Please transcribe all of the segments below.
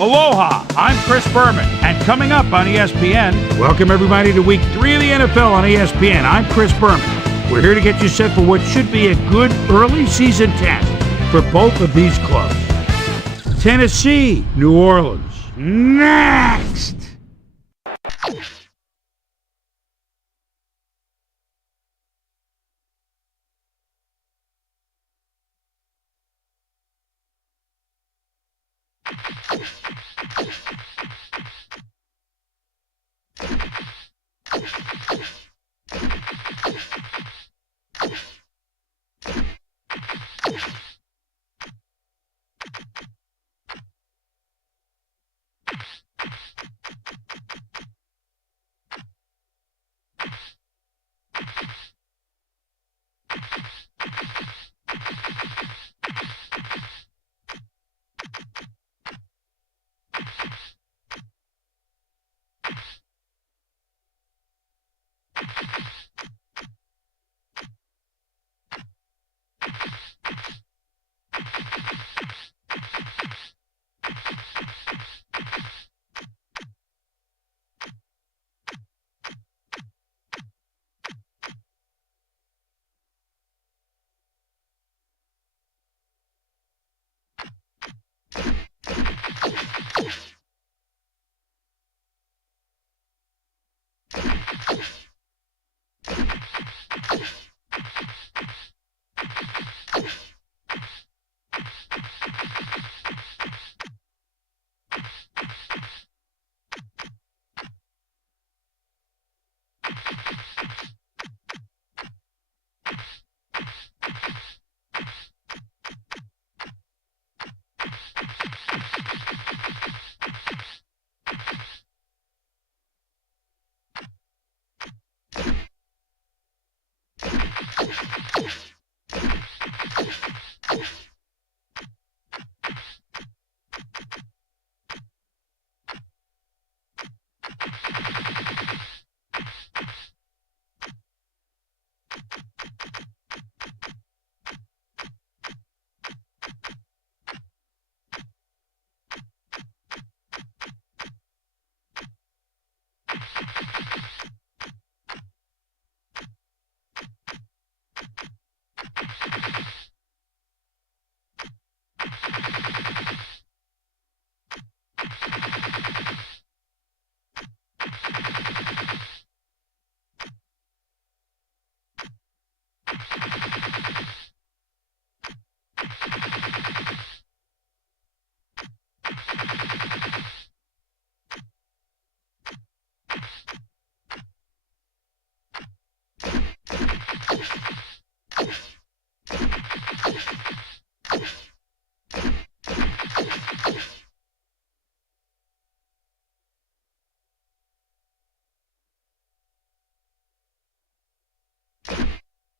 Aloha, I'm Chris Berman, and coming up on ESPN, welcome everybody to Week 3 of the NFL on ESPN. I'm Chris Berman. We're here to get you set for what should be a good early season test for both of these clubs. Tennessee, New Orleans, next!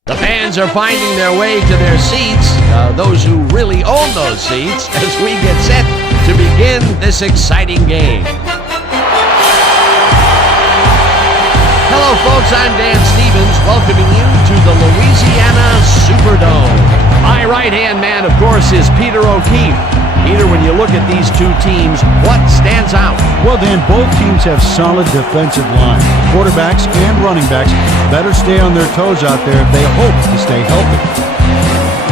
The fans are finding their way to their seats, those who really own those seats, as we get set to begin this exciting game. Hello, folks. I'm Dan Stevens, welcoming you to the Louisiana Superdome. My right-hand man, of course, is Peter O'Keefe. Peter, when you look at these two teams, what stands out? Well, Dan, both teams have solid defensive line. Quarterbacks and running backs better stay on their toes out there if they hope to stay healthy.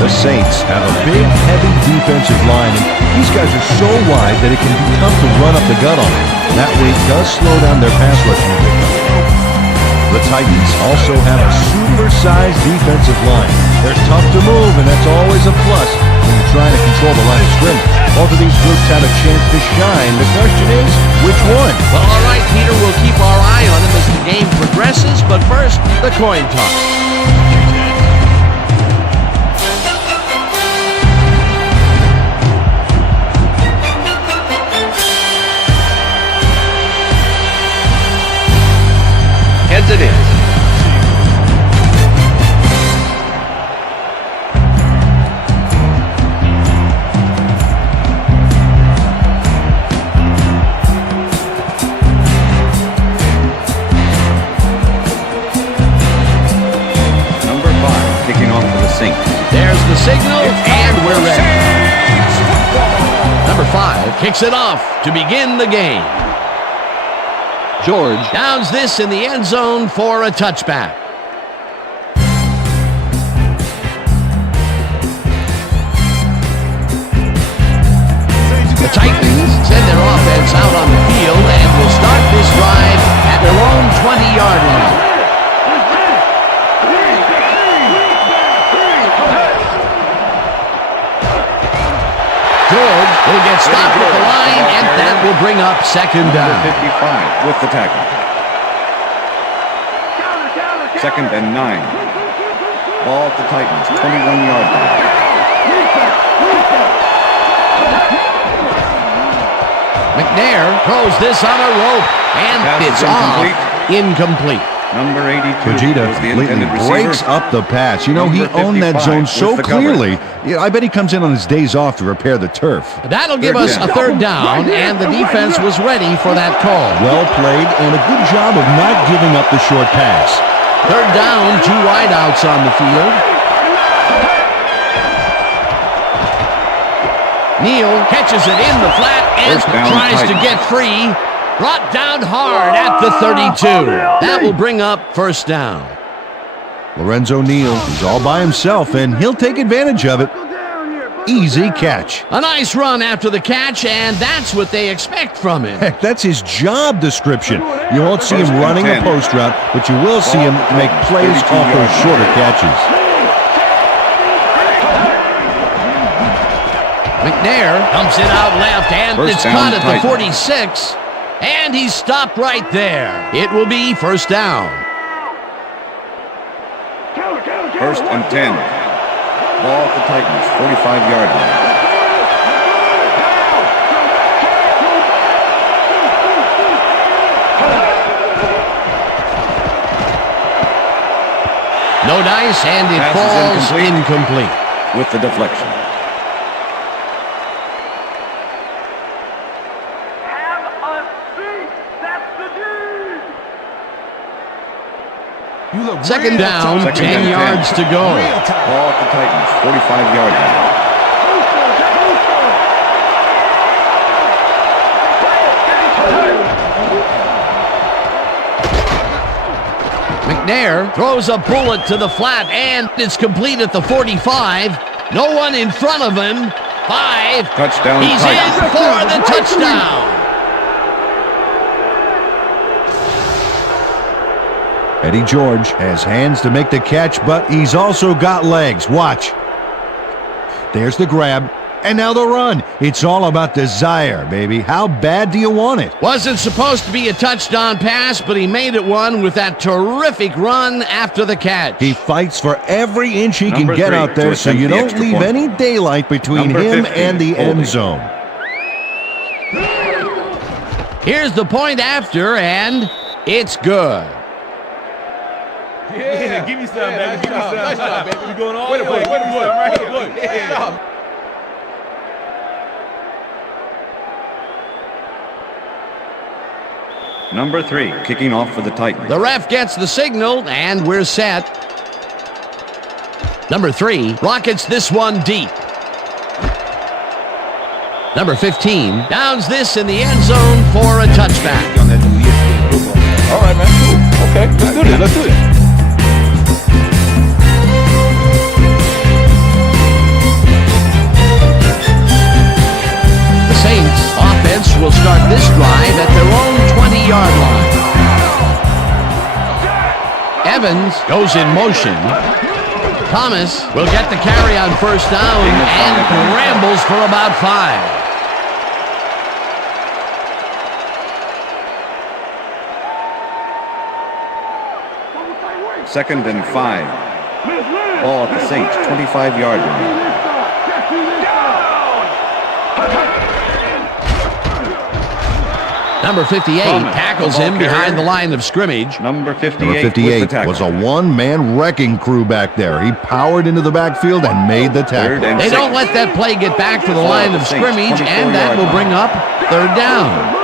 The Saints have a big, heavy defensive line, and these guys are so wide that it can be tough to run up the gut on them. That weight does slow down their pass rushing a bit. The Titans also have a super-sized defensive line. They're tough to move, and that's always a plus when you're trying to control the line of scrimmage. Both of these groups have a chance to shine. The question is, which one? Well, all right, Peter, we'll keep our eye on them as the game progresses, but first, the coin toss. Heads it is. Number 5, kicking off for the Saints. There's the signal, and we're ready. Number 5 kicks it off to begin the game. George downs this in the end zone for a touchback. The Titans send their offense out on the field and will start this drive at their own 20-yard line. George will get stopped at the line, and that will bring up second down. 55 with the tackle. Second and 9. Ball at the Titans, 21-yard line. McNair throws this on a rope, and it's off. Incomplete. Number 82 Fujita was the completely intended receiver. breaks up the pass. You know, he Number owned that 55 zone with so the cover. clearly. Yeah, I bet he comes in on his days off to repair the turf. That'll give us a third down, and the defense was ready for that call. Well played, and a good job of not giving up the short pass. Third down, 2 wideouts on the field. Neal catches it in the flat and tries to get free. Brought down hard at the 32. That will bring up first down. Lorenzo Neal is all by himself, and he'll take advantage of it. Easy catch. A nice run after the catch, and that's what they expect from him. Heck, that's his job description. You won't see him running a post route, but you will see him make plays off those shorter catches. McNair dumps it out left, and First it's down, caught at the Titans. 46. And he's stopped right there. It will be first down. First and 10. Ball at the Titans, 45-yard line. No dice, and it Pass is falls incomplete. With the deflection. Second down, Second 10 and 10. yards to go. Ball at the Titans, 45-yard line. McNair throws a bullet to the flat, and it's complete at the 45. No one in front of him. 5. Touchdown, He's Titans. in for the touchdown. Eddie George has hands to make the catch, but he's also got legs. Watch. There's the grab. And now the run. It's all about desire, baby. How bad do you want it? Wasn't supposed to be a touchdown pass, but he made it one with that terrific run after the catch. He fights for every inch he can Number get 3 out there, to so attempt you the don't extra leave point. any daylight between Number him 15, and the holding. end zone. Here's the point after, and it's good. Yeah, give me some, baby. Give me some. Nice job, baby. We're going all the way. Wait a minute. Right here. Look. Yeah. Number 3, kicking off for the Titans. The ref gets the signal, and we're set. Number 3 rockets this one deep. Number 15 downs this in the end zone for a touchback. All right, man. Cool. Okay, let's do this. Let's do this. The Saints offense will start this drive at their own 20-yard line. Evans goes in motion. Thomas will get the carry on first down and rambles for about 5. Second and 5. Ball at the Saints' 25-yard line. Number 58 tackles him behind the line of scrimmage. Number 58, Number with the 58 tackle. was a one-man wrecking crew back there. He powered into the backfield and made the Third tackle. and They 6. don't let that play get back to the line of scrimmage, and that will bring up third down.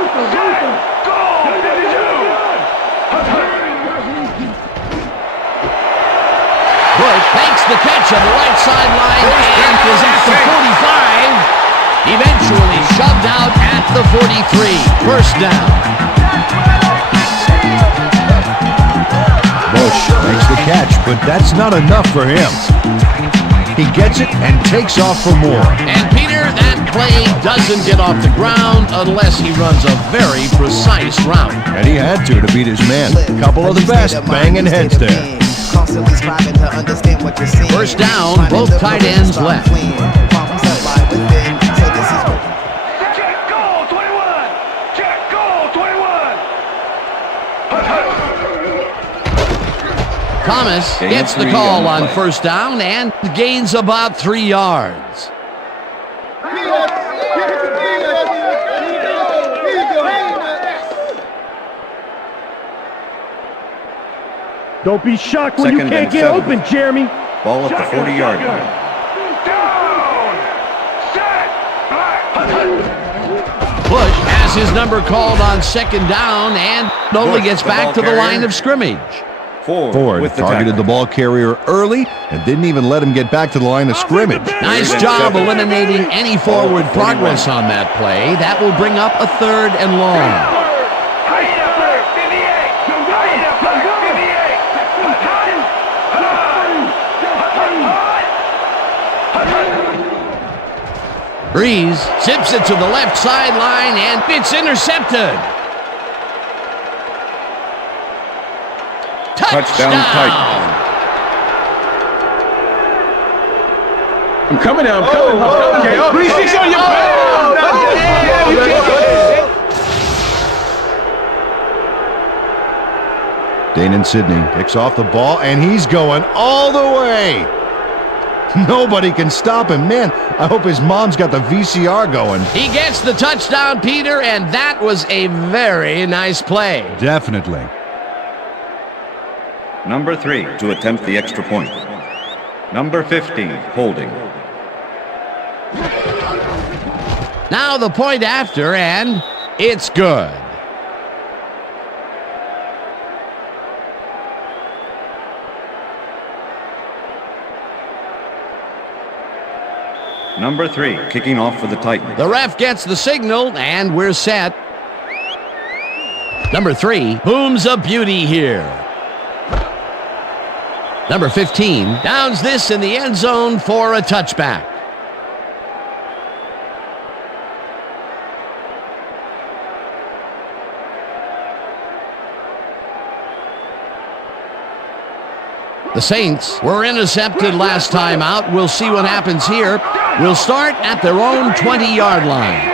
Bush makes the catch on the right sideline and is at the 45. Eventually shoved out at the 43. First down. Bush makes the catch, but that's not enough for him. He gets it and takes off for more. And Peter, that play doesn't get off the ground unless he runs a very precise route. And he had to beat his man. A couple of the best banging heads there. First down, both tight ends left. Thomas gets the call on first down and gains about 3 yards. Don't be shocked when you Second can't and get 7. open, Jeremy. Ball at the 40-yard line. Bush has his number called on second down and only Bush, gets the back ball to the carrier. line of scrimmage. Ford with the targeted tackle. the ball carrier early and didn't even let him get back to the line of scrimmage. Nice Third and job 7. eliminating any forward progress on that play. That will bring up a third and long. Breeze zips it to the left sideline and it's intercepted. Touchdown Titans. I'm coming now. I'm coming. Okay. 3-6 on your Dane and Sidney picks off the ball, and he's going all the way. Nobody can stop him. Man, I hope his mom's got the VCR going. He gets the touchdown, Peter, and that was a very nice play. Definitely. Number 3 to attempt the extra point. Number 15, holding. Now the point after, and it's good. Number 3, kicking off for the Titans. The ref gets the signal, and we're set. Number 3 booms a beauty here. Number 15 downs this in the end zone for a touchback. The Saints were intercepted last time out. We'll see what happens here. will start at their own 20-yard line.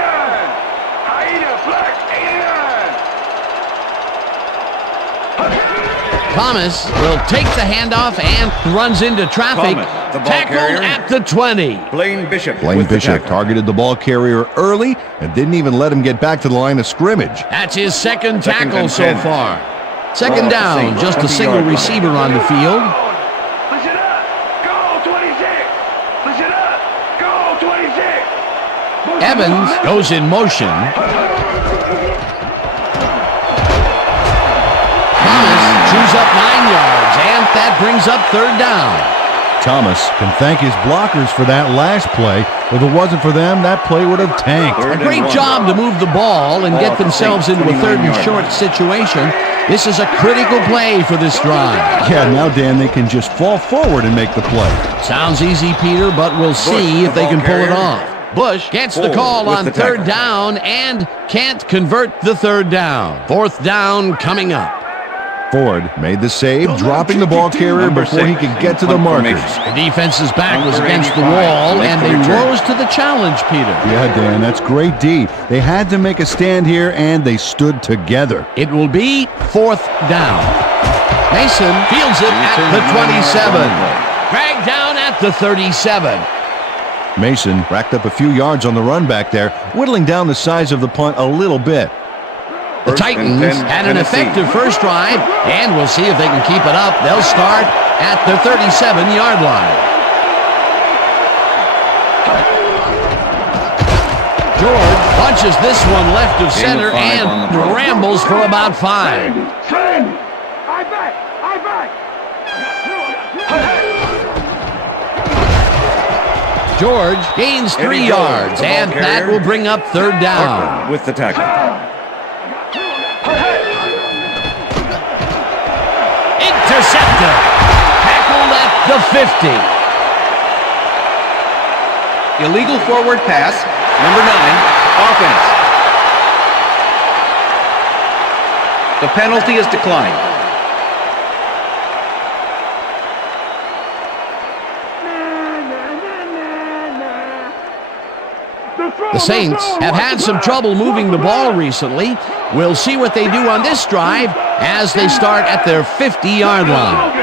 Thomas will take the handoff and runs into traffic. Tackled at the 20. Blaine Bishop. Blaine Bishop targeted the ball carrier early and didn't even let him get back to the line of scrimmage. That's his second tackle and so 10. far. Second down, just a single receiver on the field. Push it up. Go 26. Push it up. Go 26. Evans goes in motion. Thomas chews up 9 yards, and that brings up third down. Thomas can thank his blockers for that last play. If it wasn't for them, that play would have tanked. A great job to move the ball and get themselves into a third and short situation. This is a critical play for this drive. Yeah, now, Dan, they can just fall forward and make the play. Sounds easy, Peter, but we'll see if they can pull it off. Bush gets the call on third down and can't convert the third down. Fourth down coming up. Ford made the save, dropping the ball carrier before he could get to the markers. The defense's back was against the wall, and they rose to the challenge, Peter. Yeah, Dan, that's great D. They had to make a stand here, and they stood together. It will be fourth down. Mason fields it at the 27. Dragged down at the 37. Mason racked up a few yards on the run back there, whittling down the size of the punt a little bit. The Titans had an effective first drive, and we'll see if they can keep it up. They'll start at their 37-yard line. George punches this one left of center and rambles for about 5. I back. George gains 3 yards, and that will bring up third down. With the tackle. Intercepted. Tackled at the 50. Illegal forward pass, number 9, offense. The penalty is declined. The Saints have had some trouble moving the ball recently. We'll see what they do on this drive as they start at their 50-yard line.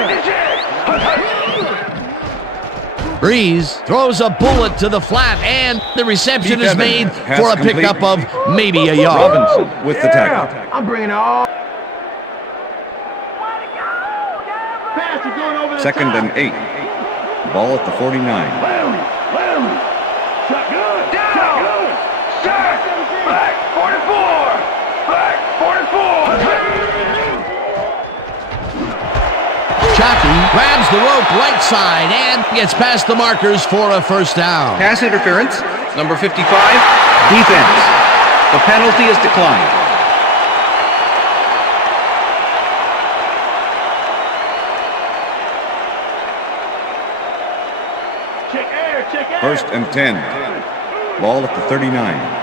Breeze throws a bullet to the flat, and the reception is made for a pickup of maybe a yard. Robinson with the tackle. I'm bringing it all. Second and 8. Ball at the 49. Shockey grabs the rope right side and gets past the markers for a first down. Pass interference, number 55, defense. The penalty is declined. First and 10. Ball at the 39.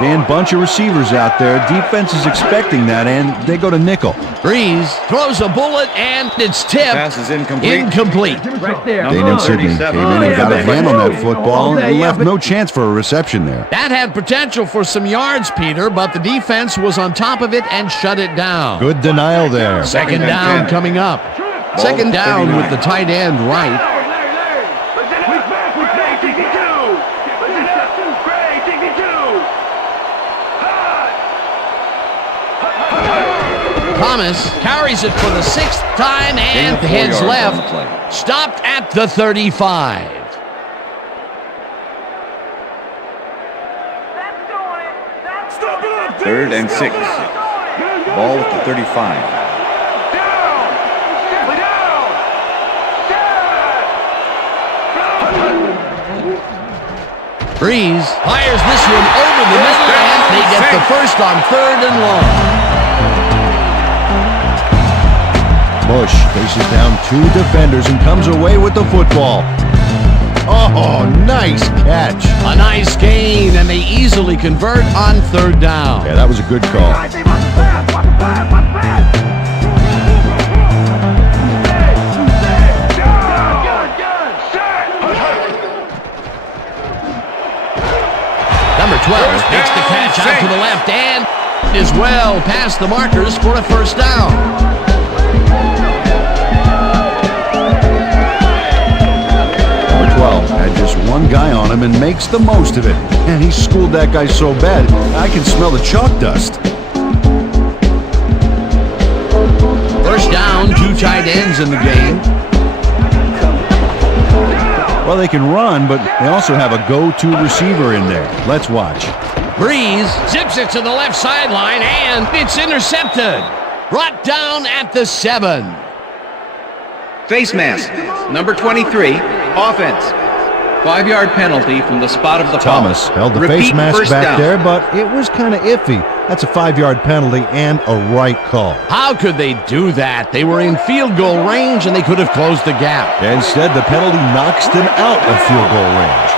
Dan, bunch of receivers out there. Defense is expecting that, and they go to nickel. Breeze throws a bullet, and it's tipped. Pass is incomplete. Right there. Daniel Sidney came in and got a hand on that football and left no chance for a reception there. That had potential for some yards, Peter, but the defense was on top of it and shut it down. Good denial there. Second down coming up. Second down with the tight end right. Thomas carries it for the 6th time and heads left. Stopped at the 35. Third and 6. Ball at the 35. Breeze fires this one over the middle, and they get the first on 3rd and long. Bush faces down 2 defenders and comes away with the football. Oh, nice catch. A nice gain, and they easily convert on 3rd down. Yeah, that was a good call. 12 makes the catch out to the left and is well past the markers for a first down. Number 12 had just one guy on him and makes the most of it. And he schooled that guy so bad, I can smell the chalk dust. First down, 2 tight ends in the game. Well, they can run, but they also have a go-to receiver in there. Let's watch. Breeze zips it to the left sideline, and it's intercepted. Brought down at the 7. Face mask. Number 23. Offense. 5-yard penalty from the spot of the Thomas held the face mask back there, but it was kind of iffy. That's a 5-yard penalty and a right call. How could they do that? They were in field goal range, and they could have closed the gap. Instead, the penalty knocks them out of field goal range.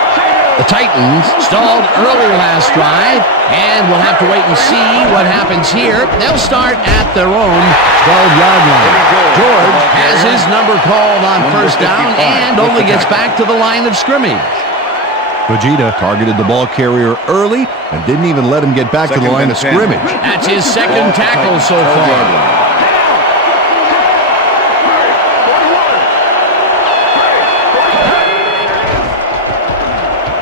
The Titans stalled early last drive, and we'll have to wait and see what happens here. They'll start at their own 12-yard line. George has his number called on first down and only gets back to the line of scrimmage. Fujita targeted the ball carrier early and didn't even let him get back to the line of scrimmage. That's his second tackle so far.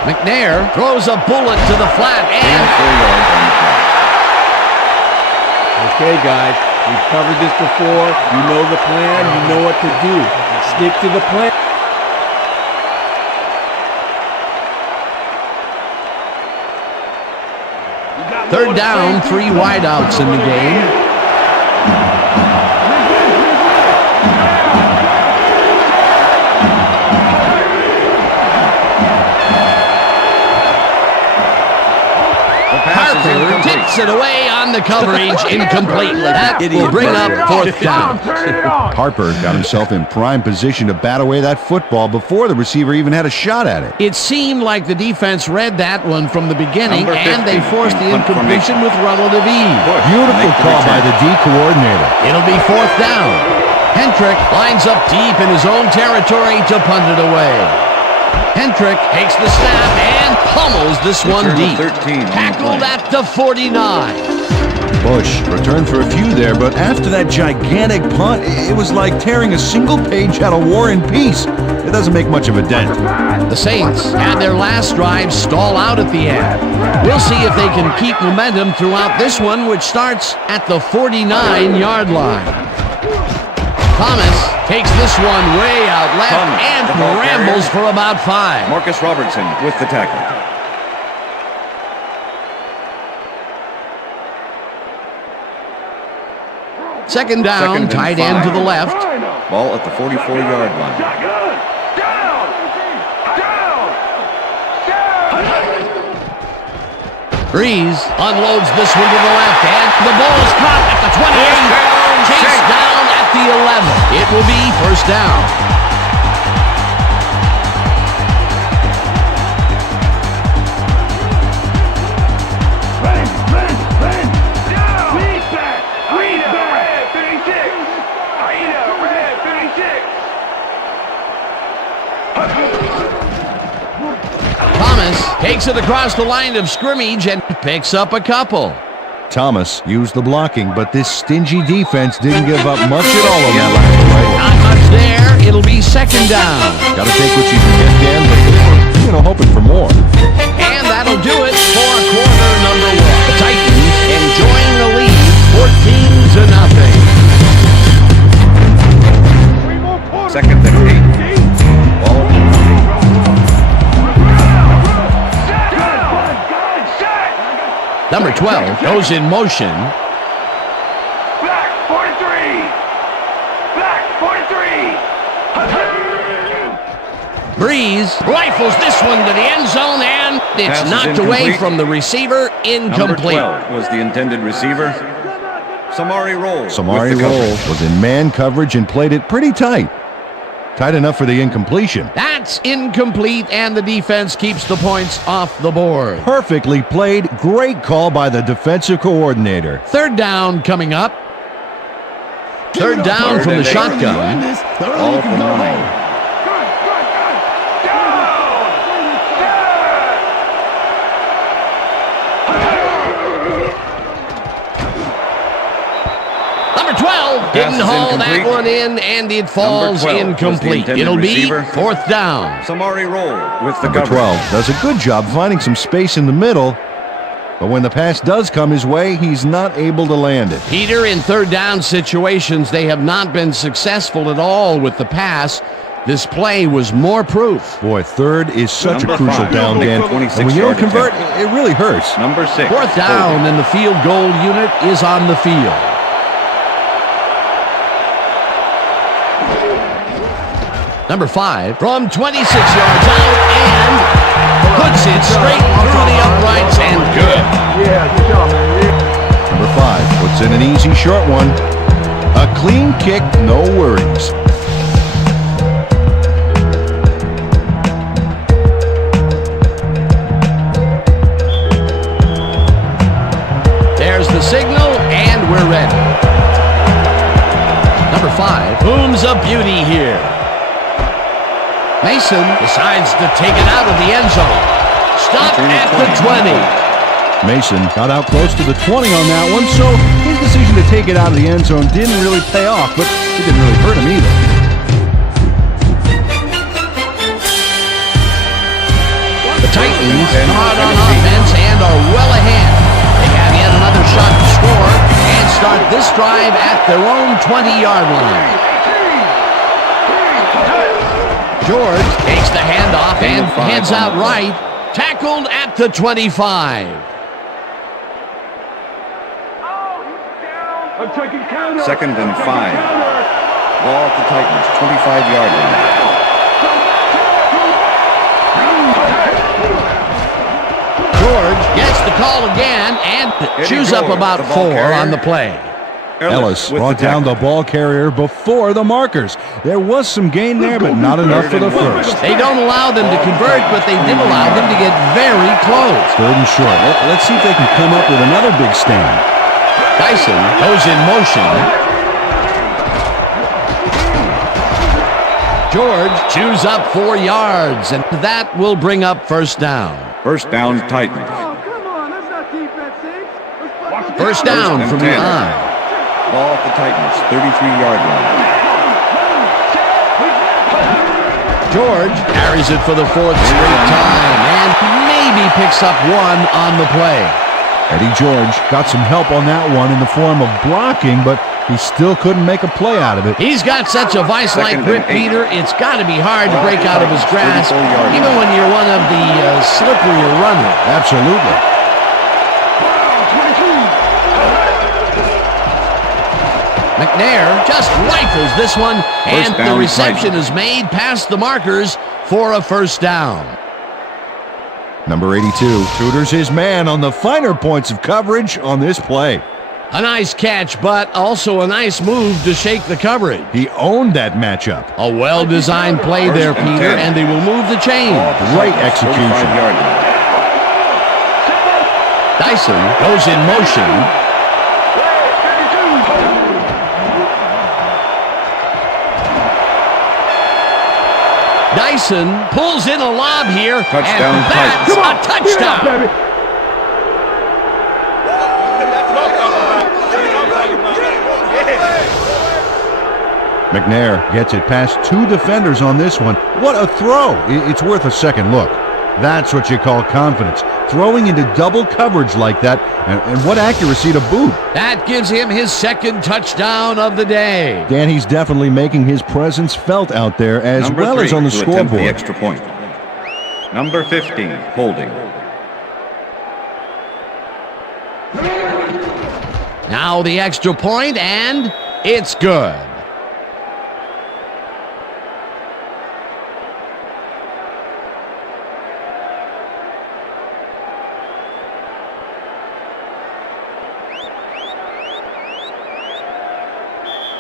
McNair throws a bullet to the flat and... Okay, guys, we've covered this before. You know the plan. You know what to do. Stick to the plan. Third down, 3 wideouts in the game. Harper tips it away on the coverage incompletely. That will bring up fourth down. Harper got himself in prime position to bat away that football before the receiver even had a shot at it. It seemed like the defense read that one from the beginning, and they forced the incompletion with relative ease. Beautiful call by the D coordinator. It'll be fourth down. Hendrick lines up deep in his own territory to punt it away. Hendrick takes the snap and pummels this one deep. Tackled at the 49. Bush returned for a few there, but after that gigantic punt, it was like tearing a single page out of War and Peace. It doesn't make much of a dent. The Saints had their last drive stall out at the end. We'll see if they can keep momentum throughout this one, which starts at the 49-yard line. Thomas takes this one way out left and rambles for about 5. Marcus Robertson with the tackle. Second down, tight end to the left. Ball at the 44-yard line. Breeze unloads this one to the left, and the ball is caught at the 28. Chased down at the 11. It will be first down. Takes it across the line of scrimmage and picks up a couple. Thomas used the blocking, but this stingy defense didn't give up much at all on that last play. Not much there. It'll be second down. Got to take what you can get, Dan, but we're hoping for more. And that'll do it for quarter number 1. The Titans enjoying the lead, 14-0. Second and 8. Ball at the 9. Number 12 goes in motion. Black 43. Black 43. Breeze rifles this one to the end zone, and it's knocked away from the receiver. Incomplete. Number 12 was the intended receiver. Samari Roll. Samari Roll was in man coverage and played it pretty tight. Tight enough for the incompletion. That's incomplete, and the defense keeps the points off the board. Perfectly played. Great call by the defensive coordinator. Third down coming up. Third down from the shotgun. All from 9. Didn't Pass is haul that incomplete. one in, and it falls 12 was the incomplete. intended It'll receiver. be 4th down. Samari Roll with the Number coverage. 12 does a good job finding some space in the middle, but when the pass does come his way, he's not able to land it. Peter, in 3rd down situations, they have not been successful at all with the pass. This play was more proof. Boy, 3rd is such Number a crucial 5, down, Dan. And when you 26-yard don't convert, attempt. it really hurts. Number 6. 4th down, and the field goal unit is on the field. Number 5 from 26 yards out and puts it straight through the uprights and good. Number 5 puts in an easy short one. A clean kick, no worries. There's the signal, and we're ready. Number 5 booms a beauty here. Mason decides to take it out of the end zone. Stopped at the 20. Mason got out close to the 20 on that one, so his decision to take it out of the end zone didn't really pay off, but it didn't really hurt him either. The Titans come out on offense and are well ahead. They have yet another shot to score and start this drive at their own 20-yard line. George takes the handoff and heads out right. Tackled at the 25. Second and 5. Ball at the Titans, 25-yard line. George gets the call again and chews up about 4 on the play. Ellis with brought the down the tackle. ball carrier before the markers. There was some gain there, but not enough for the first. They don't allow them to convert, but they did allow them to get very close. 3rd and short. Let's see if they can come up with another big stand. Dyson goes in motion. George chews up 4 yards, and that will bring up 1st down. First down, Titans. First down from the 10. line. Ball at the Titans, 33-yard line. George carries it for the 4th straight time and maybe picks up 1 on the play. Eddie George got some help on that one in the form of blocking, but he still couldn't make a play out of it. He's got such a vice-like Second grip, and 8. Peter. It's got to be hard to break out of his grasp, 34-yard even when you're one of the slipperier runners. Absolutely. McNair just rifles this one, and First the down, reception Titans. is made past the markers for a 1st down. Number 82 tutors his man on the finer points of coverage on this play. A nice catch, but also a nice move to shake the coverage. He owned that matchup. A well-designed play there, First and Peter, 10. and they will move the chain. Ball at the Great Titans, execution. 45-yard line. Dyson goes in motion. Dyson pulls in a lob here, Touchdown, and that's Titans. a touchdown. McNair gets it past 2 defenders on this one. What a throw. It's worth a second look. That's what you call confidence. Throwing into double coverage like that, and what accuracy to boot. That gives him his 2nd touchdown of the day. Dan, he's definitely making his presence felt out there as Number well 3 as on the to attempt scoreboard. the extra point. Number 15, holding. Now the extra point, and it's good.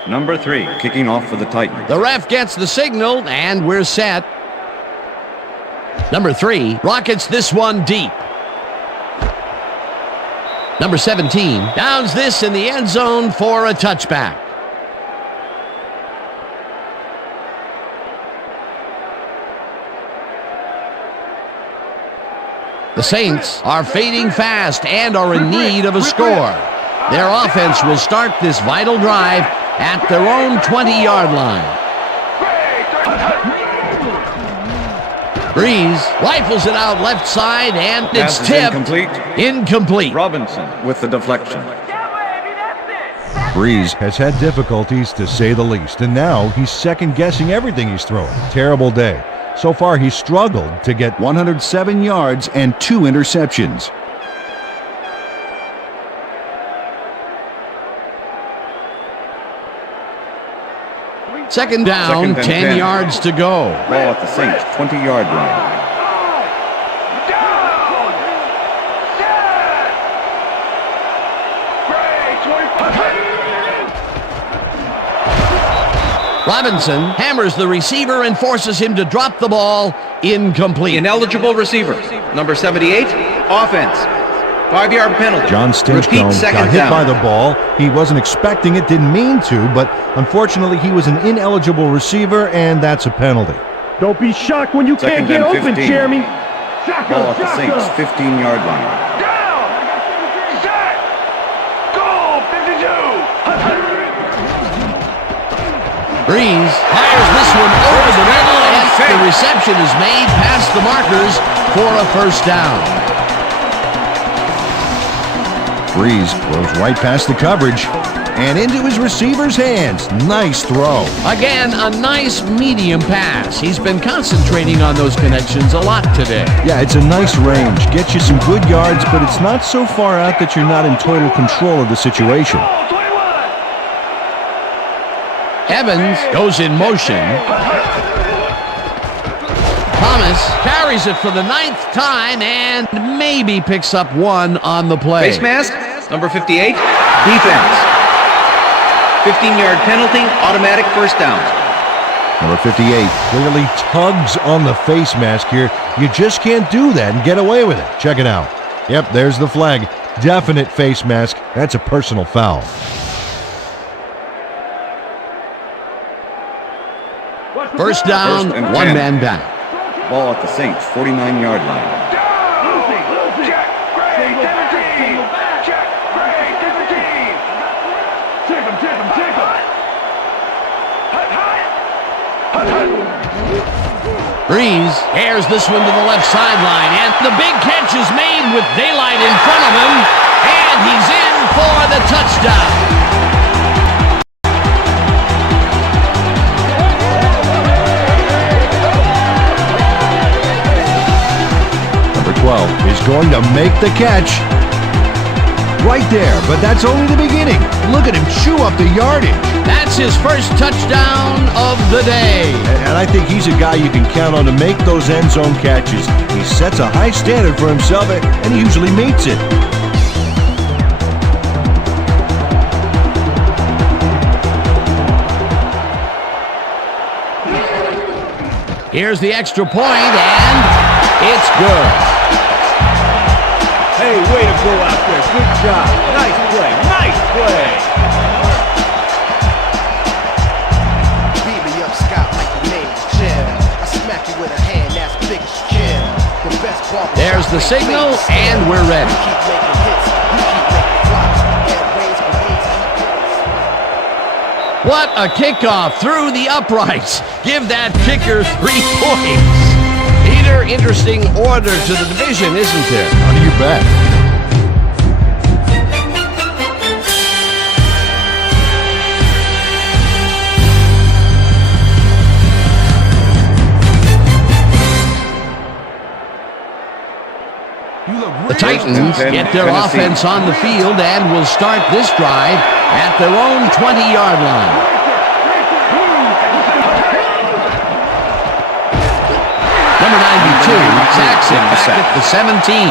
Number 3, kicking off for the Titans. The ref gets the signal, and we're set. Number 3 rockets this one deep. Number 17 downs this in the end zone for a touchback. The Saints are fading fast and are in need of a score. Their offense will start this vital drive at their own 20-yard line. Breeze rifles it out left side, and it's Pass is tipped. Incomplete. Robinson with the deflection. Breeze has had difficulties, to say the least, and now he's second-guessing everything he's throwing. Terrible day. So far, he's struggled to get 107 yards and 2 interceptions. Second down, 10 yards to go. Ball at the Saints' 20-yard line. Robinson hammers the receiver and forces him to drop the ball. Incomplete. Ineligible receiver. Number 78, offense. 5-yard penalty. John Stinchcomb got hit by the ball. He wasn't expecting it, didn't mean to, but unfortunately he was an ineligible receiver, and that's a penalty. Don't be shocked when you can't get open, 15. Jeremy. Ball at the Saints' 15-yard line. Down! Set! Goal! 52! Breeze fires this one over the middle, and the reception is made past the markers for a first down. Breeze throws right past the coverage and into his receiver's hands. Nice throw. Again, a nice medium pass. He's been concentrating on those connections a lot today. Yeah, it's a nice range. Gets you some good yards, but it's not so far out that you're not in total control of the situation. Evans goes in motion. Thomas carries it for the 9th time and maybe picks up 1 on the play. Face mask, number 58, defense. 15-yard penalty, automatic first down. Number 58 clearly tugs on the face mask here. You just can't do that and get away with it. Check it out. Yep, there's the flag. Definite face mask. That's a personal foul. First down, 1 man down. Ball at the Saints' 49-yard line. Check! Gray! 17! Check! Gray! 17! Check him! Breeze airs this one to the left sideline, and the big catch is made with daylight in front of him, and he's in for the touchdown. Number 12 is going to make the catch. Right there, but that's only the beginning. Look at him chew up the yardage. That's his first touchdown of the day. And I think he's a guy you can count on to make those end zone catches. He sets a high standard for himself, and he usually meets it. Here's the extra point, and it's good. Hey, way to go out there. Good job. Nice play. Nice play. Beat me up, Scott, like the name's Jim. I smack you with a hand that's big as Jim. The best ball. There's the signal, and we're ready. You keep making hits. You keep making flops. And raise grenades. What a kickoff through the uprights. Give that kicker 3 points. Peter, interesting order to the division, isn't there? How do you bet? The Titans get their offense on the field and will start this drive at their own 20-yard line. Number 92 sacks him back at the 17.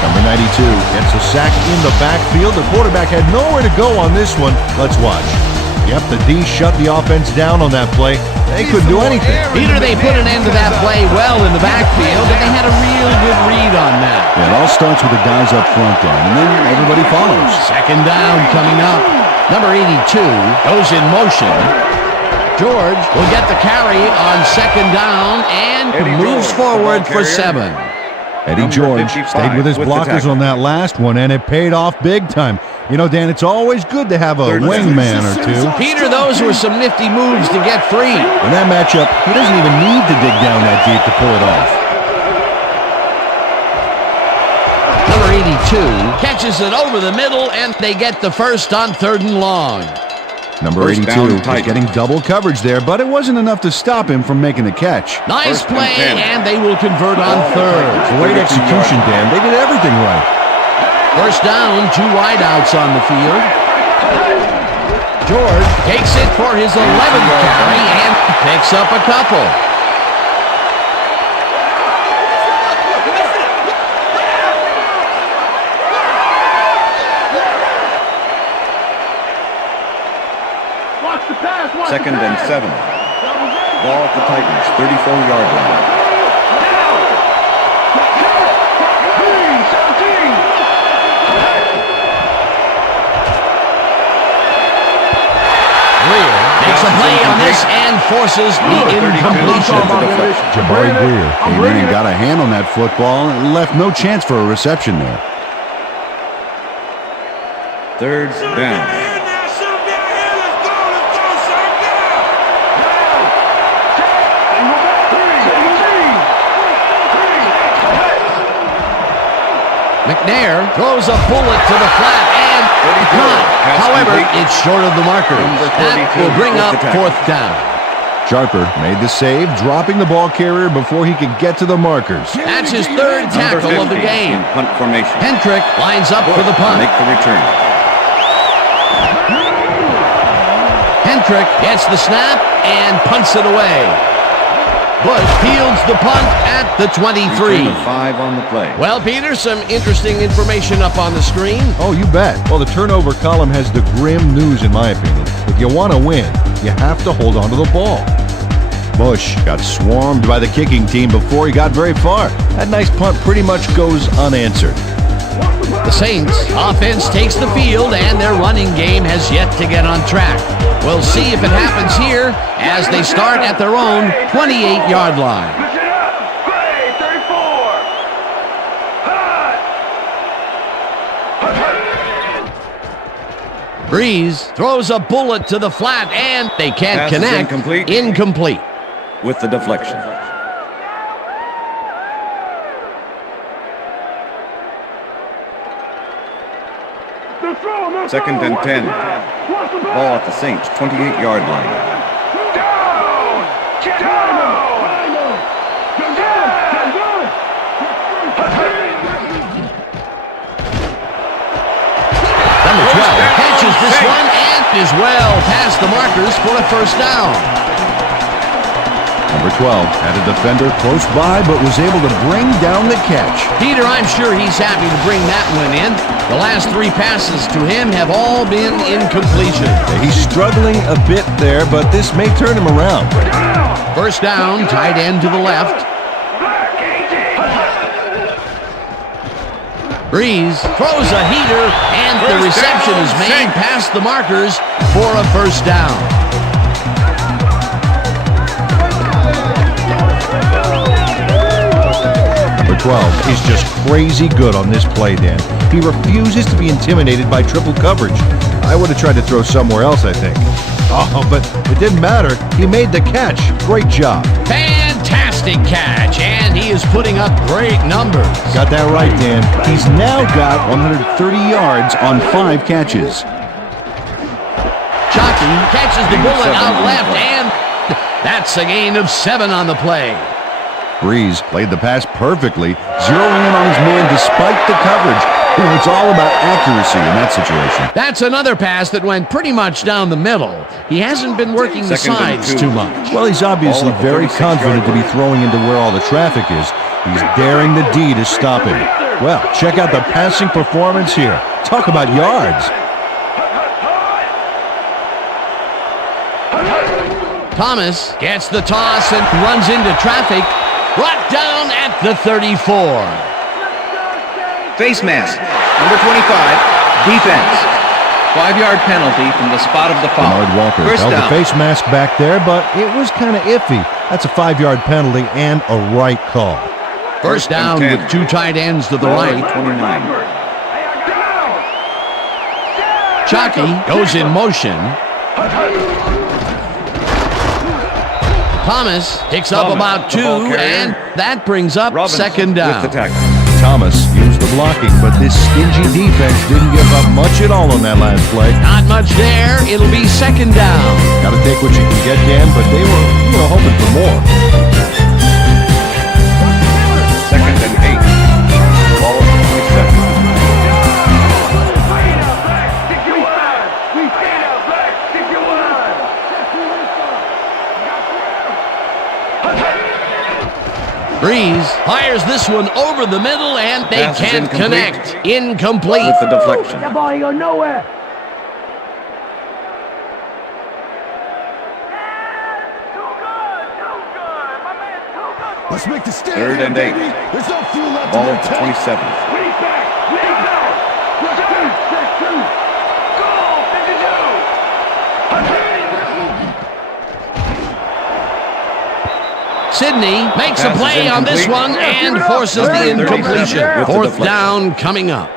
Number 92 gets a sack in the backfield. The quarterback had nowhere to go on this one. Let's watch. Yep, the D shut the offense down on that play. They couldn't do anything. Peter, they put an end to that play well in the backfield, and they had a real good read on that. Yeah, it all starts with the guys up front there, and then everybody follows. Second down coming up. Number 82 goes in motion. George will get the carry on second down and moves forward for 7. Eddie George stayed with his blockers on that last one, and it paid off big time. You know, Dan, it's always good to have a wingman or two. Peter, those were some nifty moves to get free. In that matchup, he doesn't even need to dig down that deep to pull it off. Number 82 catches it over the middle, and they get the first on 3rd and long. Number 82 was getting double coverage there, but it wasn't enough to stop him from making the catch. Nice play, and they will convert on 3rd. Great execution, Dan. They did everything right. First down, 2 wideouts on the field. George takes it for his 11th carry and picks up a couple. Second and 7. Ball at the Titans, 34-yard line. Makes a play on this and forces the incompletion. Jabari Greer came in and got a hand on that football and left no chance for a reception there. 3rd down. McNair throws a bullet to the flat and caught. However, it's short of the marker. That will bring up 4th down. Sharper made the save, dropping the ball carrier before he could get to the markers. That's his 3rd tackle of the game. Punt formation. Hendrick lines up for the punt. Make the return. Hendrick gets the snap and punts it away. Bush fields the punt at the 23. Return of 5 on the play. Well, Peter, some interesting information up on the screen. Oh, you bet. Well, the turnover column has the grim news, in my opinion. If you want to win, you have to hold on to the ball. Bush got swarmed by the kicking team before he got very far. That nice punt pretty much goes unanswered. The Saints offense takes the field, and their running game has yet to get on track. We'll see if it happens here as they start at their own 28-yard line. Listen up. Great, 34. Hut. Breeze throws a bullet to the flat, and they can't Pass is connect. Incomplete. With the deflection. Second and 10. Ball at the Saints, 28-yard line. Down! Number 12 catches this one and is well past the markers for a 1st down. Number 12 had a defender close by, but was able to bring down the catch. Peter, I'm sure he's happy to bring that one in. The last 3 passes to him have all been incompletion. He's struggling a bit there, but this may turn him around. 1st down, tight end to the left. Breeze throws a heater, and the reception is made past the markers for a 1st down. Number 12 is just crazy good on this play, Dan. He refuses to be intimidated by triple coverage. I would have tried to throw somewhere else, I think. Oh, but it didn't matter. He made the catch. Great job. Fantastic catch, and he is putting up great numbers. Got that right, Dan. He's now got 130 yards on 5 catches. Chucky catches the bullet out left, and that's a gain of 7 on the play. Breeze played the pass perfectly, zeroing in on his man despite the coverage. It's all about accuracy in that situation. That's another pass that went pretty much down the middle. He hasn't been working the sides too much. Well, he's obviously very confident to be throwing into where all the traffic is. He's daring the D to stop him. Well, check out the passing performance here. Talk about yards. Thomas gets the toss and runs into traffic. Brought down at the 34. Face mask, number 25, defense. 5-yard penalty from the spot of the foul. Bernard Walker First held down. the face mask back there, but it was kind of iffy. That's a 5-yard penalty and a right call. First down with 2 tight ends to the right. 29. Shockey goes in motion. Thomas picks up about 2, and that brings up second down. With the tackle. Thomas used the blocking, but this stingy defense didn't give up much at all on that last play. Not much there. It'll be second down. Got to take what you can get, Dan, but they were hoping for more. Second and 8. Ball at the 27. Breeze fires this one over the middle, and they Pass is can't incomplete. connect. Incomplete. With the deflection. That ball ain't going nowhere. Let's make the stand. Third and 8. There's no fuel left Ball in at the the tank. 27. Lead back. Lead back. Let's go. Sidney makes a Pass is play on this incomplete. one and forces the incompletion. With the Fourth deflection. down coming up.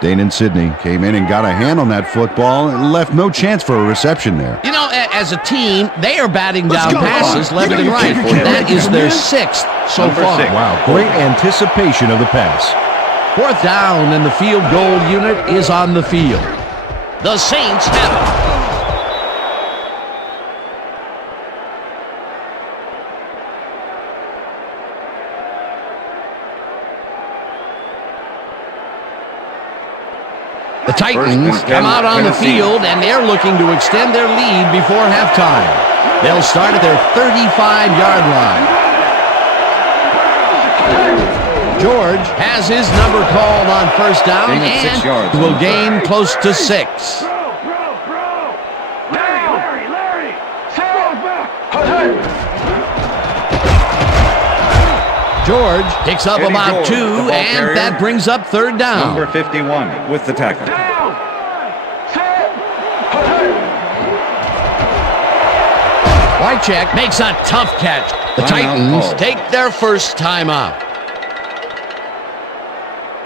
Dane and Sidney came in and got a hand on that football and left no chance for a reception there. You know, as a team, they are batting Let's down go. passes left and right. That is their 6th so Number far. 6. Wow, great anticipation of the pass. Fourth down, and the field goal unit is on the field. The Saints have it. The Titans come out on the field, and they're looking to extend their lead before halftime. They'll start at their 35-yard line. George has his number called on first down Gain of 6 yards. and will gain close to 6. Larry. George picks up Eddie about George, 2, the ball and carrier. that brings up third down. Number 51 with the tackle. Wycheck makes a tough catch. The Timeout Titans called. take their first timeout.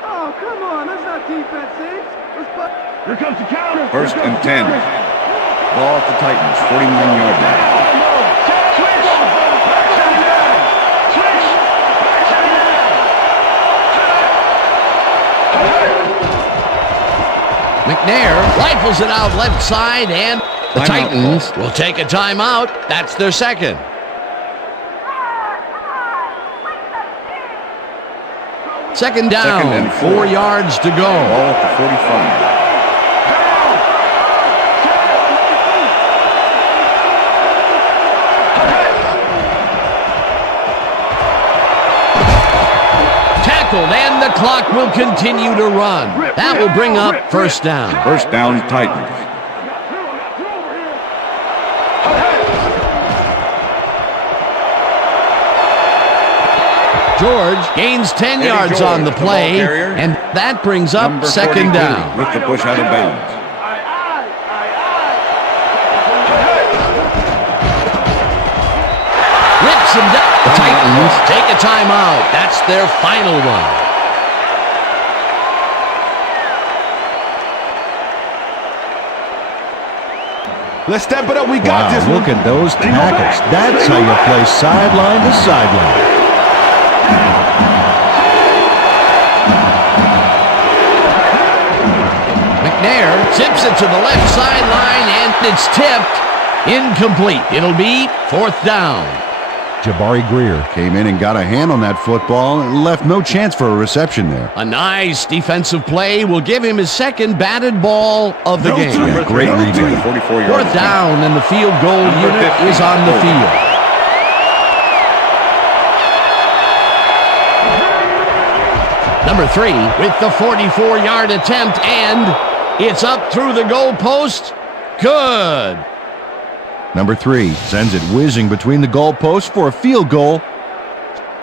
Oh, come on. That's not defense, Saints. Here comes the counter. First and 10. Ball at the Titans, 49-yard line. McNair rifles it out left side, and the Timeout Titans call. will take a timeout. That's their second. Second down, Second and 4. 4 yards to go. Ball at the 45. Tackled, and the clock will continue to run. That will bring up first down. First down, Titans. George gains 10 Eddie yards George, on the the ball play, carrier. and that brings up Number second 42 down. with the push out of bounds. Rips him down. The Titans take a timeout. That's their final one. Let's step it up. We got Wow, this. look at those tackles. That's how you play sideline to sideline. McNair tips it to the left sideline, and it's tipped. Incomplete. It'll be fourth down. Jabari Greer came in and got a hand on that football and left no chance for a reception there. A nice defensive play will give him his second batted ball of the game. Number Great 3 read. to the 44-yard Fourth down, and the field goal Number unit 50. is on the field. Number 3 with the 44-yard attempt, and it's up through the goalpost. Good. Number 3 sends it whizzing between the goalposts for a field goal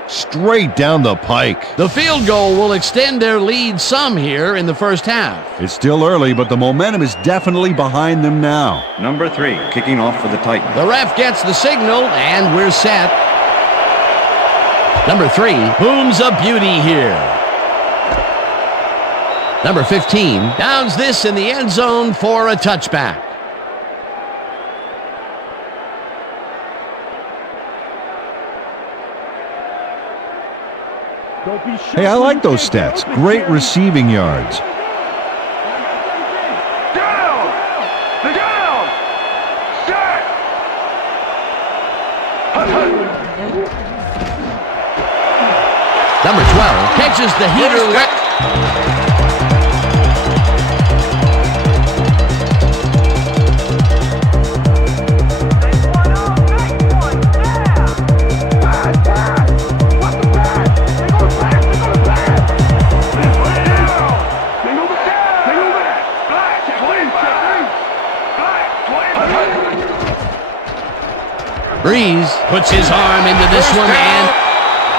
straight down the pike. The field goal will extend their lead some here in the first half. It's still early, but the momentum is definitely behind them now. Number 3 kicking off for the Titans. The ref gets the signal, and we're set. Number 3 booms a beauty here. Number 15 downs this in the end zone for a touchback. Hey, I like those stats. Great receiving yards. Down! Set! Number 12 catches the heater. Breeze puts his arm into this one, and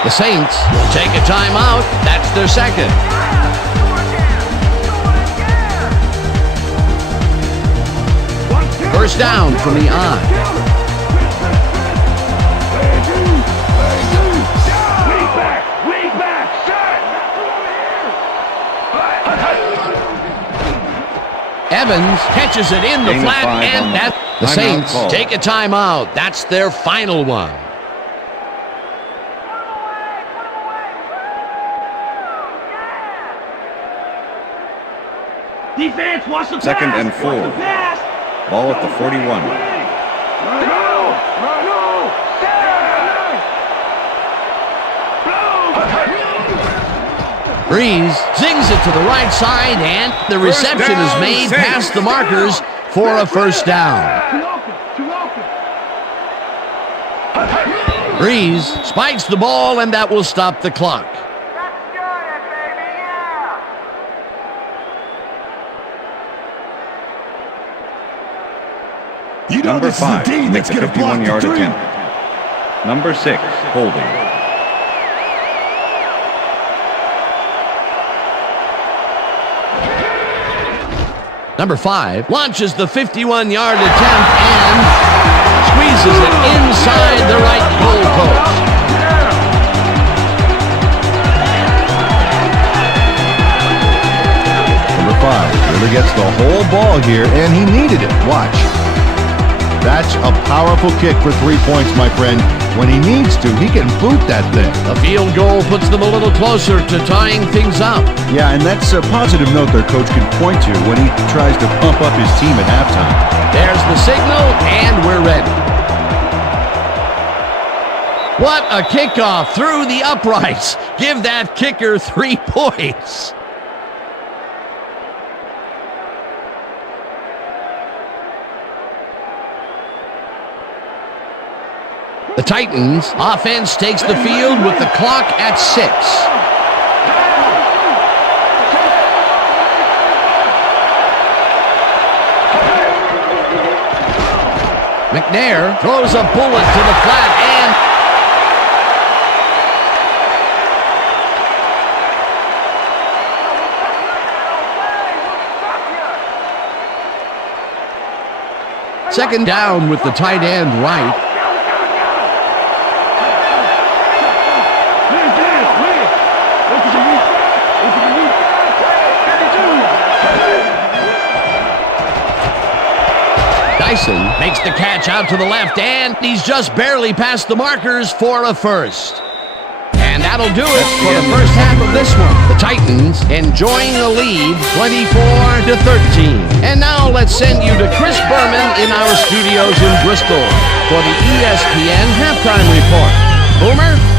the Saints will take a timeout. That's their second. First down from the eye. Weak back, Evans catches it in the Gain of flat, 5 and on that the timeout Saints call. take a timeout. That's their final one. Defense wants to Second pass. and 4. Wants to pass. Ball at the 41. Breeze zings it to the right side, and the reception is made past the markers for a first down. Breeze spikes the ball, and that will stop the clock. You know Number this is a 5 team makes that's a going to block the 51-yard three. attempt. Number 6, holding. Number 5 launches the 51-yard attempt and squeezes it inside the right goal post. Number 5 really gets the whole ball here, and he needed it. Watch. That's a powerful kick for 3 points, my friend. When he needs to, he can boot that thing. The field goal puts them a little closer to tying things up. Yeah, and that's a positive note their coach can point to when he tries to pump up his team at halftime. There's the signal, and we're ready. What a kickoff through the uprights. Give that kicker 3 points. The Titans offense takes the field with the clock at 6. McNair throws a bullet to the flat, and second down with the tight end right. Dyson makes the catch out to the left, and he's just barely past the markers for a first. And that'll do it for the first half of this one. The Titans enjoying a lead, 24-13. And now let's send you to Chris Berman in our studios in Bristol for the ESPN halftime report. Boomer?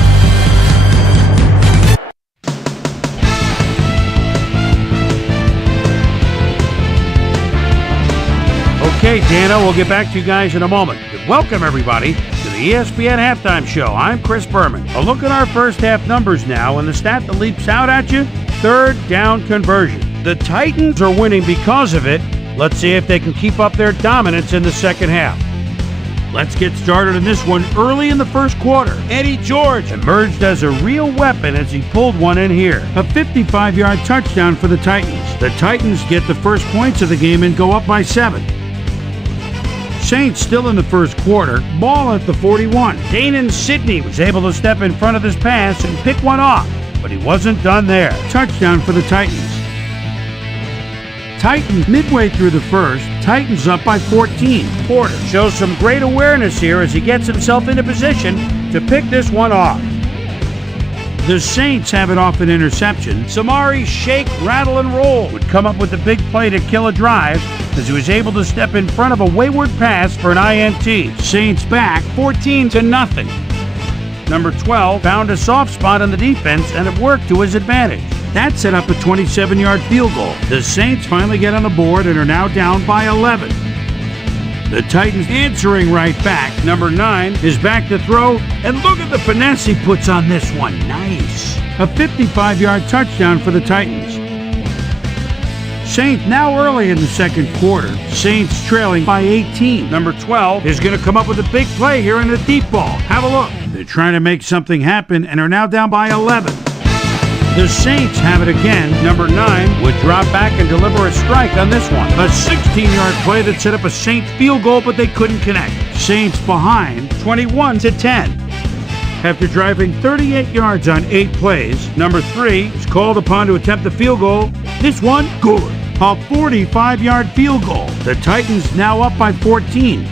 Okay, Dana, we'll get back to you guys in a moment. But welcome, everybody, to the ESPN Halftime Show. I'm Chris Berman. A look at our first half numbers now, and the stat that leaps out at you, third down conversion. The Titans are winning because of it. Let's see if they can keep up their dominance in the second half. Let's get started in this one early in the first quarter. Eddie George emerged as a real weapon as he pulled one in here. A 55-yard touchdown for the Titans. The Titans get the first points of the game and go up by 7. Saints still in the first quarter, ball at the 41. Danon Sidney was able to step in front of this pass and pick one off, but he wasn't done there. Touchdown for the Titans. Titans midway through the first. Titans up by 14. Porter shows some great awareness here as he gets himself into position to pick this one off. The Saints have it off an interception. Samari shake, rattle, and roll would come up with the big play to kill a drive as he was able to step in front of a wayward pass for an INT. Saints back 14-0. Number 12 found a soft spot on the defense and it worked to his advantage. That set up a 27-yard field goal. The Saints finally get on the board and are now down by 11. The Titans answering right back. Number 9 is back to throw, and look at the finesse he puts on this one. Nice. A 55-yard touchdown for the Titans. Saints now early in the second quarter. Saints trailing by 18. Number 12 is going to come up with a big play here in the deep ball. Have a look. They're trying to make something happen and are now down by 11. The Saints have it again. Number 9 would drop back and deliver a strike on this one. A 16-yard play that set up a Saints field goal, but they couldn't connect. Saints behind 21-10. After driving 38 yards on 8 plays, number 3 is called upon to attempt the field goal. This one, good. A 45-yard field goal. The Titans now up by 14.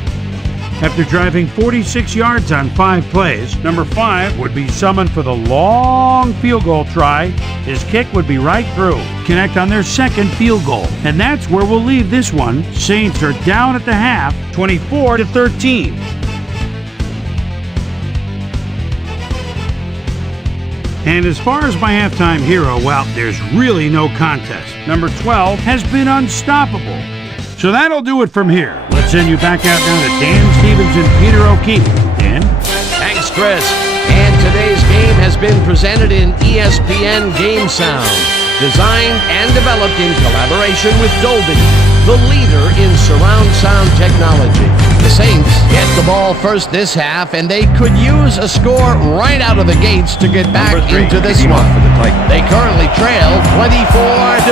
After driving 46 yards on 5 plays, number 5 would be summoned for the long field goal try. His kick would be right through. Connect on their second field goal. And that's where we'll leave this one. Saints are down at the half, 24-13. And as far as my halftime hero, well, there's really no contest. Number 12 has been unstoppable. So that'll do it from here. Let's send you back out now to Dan Stevens and Peter O'Keefe. Dan? Thanks, Chris. And today's game has been presented in ESPN Game Sound, designed and developed in collaboration with Dolby, the leader in surround sound technology. The Saints get the ball first this half, and they could use a score right out of the gates to get back into this one. They currently trail 24-13.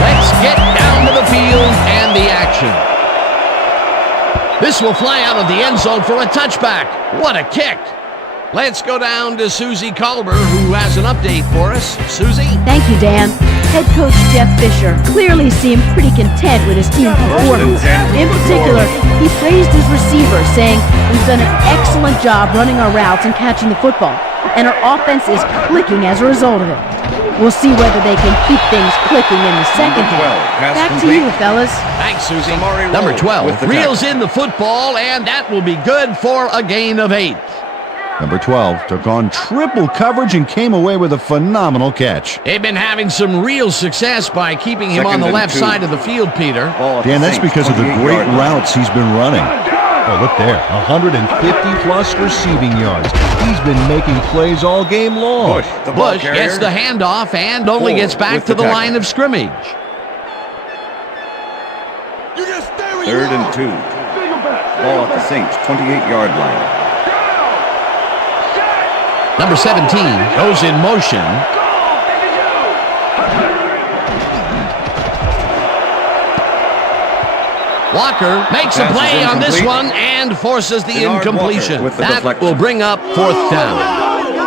Let's get down to the field and the action. This will fly out of the end zone for a touchback. What a kick. Let's go down to Susie Colbert, who has an update for us. Susie? Thank you, Dan. Head coach Jeff Fisher clearly seemed pretty content with his team's performance. In particular, he praised his receiver, saying we've done an excellent job running our routes and catching the football, and our offense is clicking as a result of it. We'll see whether they can keep things clicking in the second half. Back to you, fellas. Thanks, Susie. Number 12 reels in the football, and that will be good for a gain of 8. Number 12 took on triple coverage and came away with a phenomenal catch. They've been having some real success by keeping him on the left side of the field, Peter. Dan, that's because of the great routes he's been running. Oh, look there, 150-plus receiving yards. He's been making plays all game long. Bush gets the handoff and only gets back to the line of scrimmage. 3rd and 2. Ball at the Saints' 28-yard line. Number 17 goes in motion. Walker makes a play on this one and forces the incompletion. That will bring up 4th down.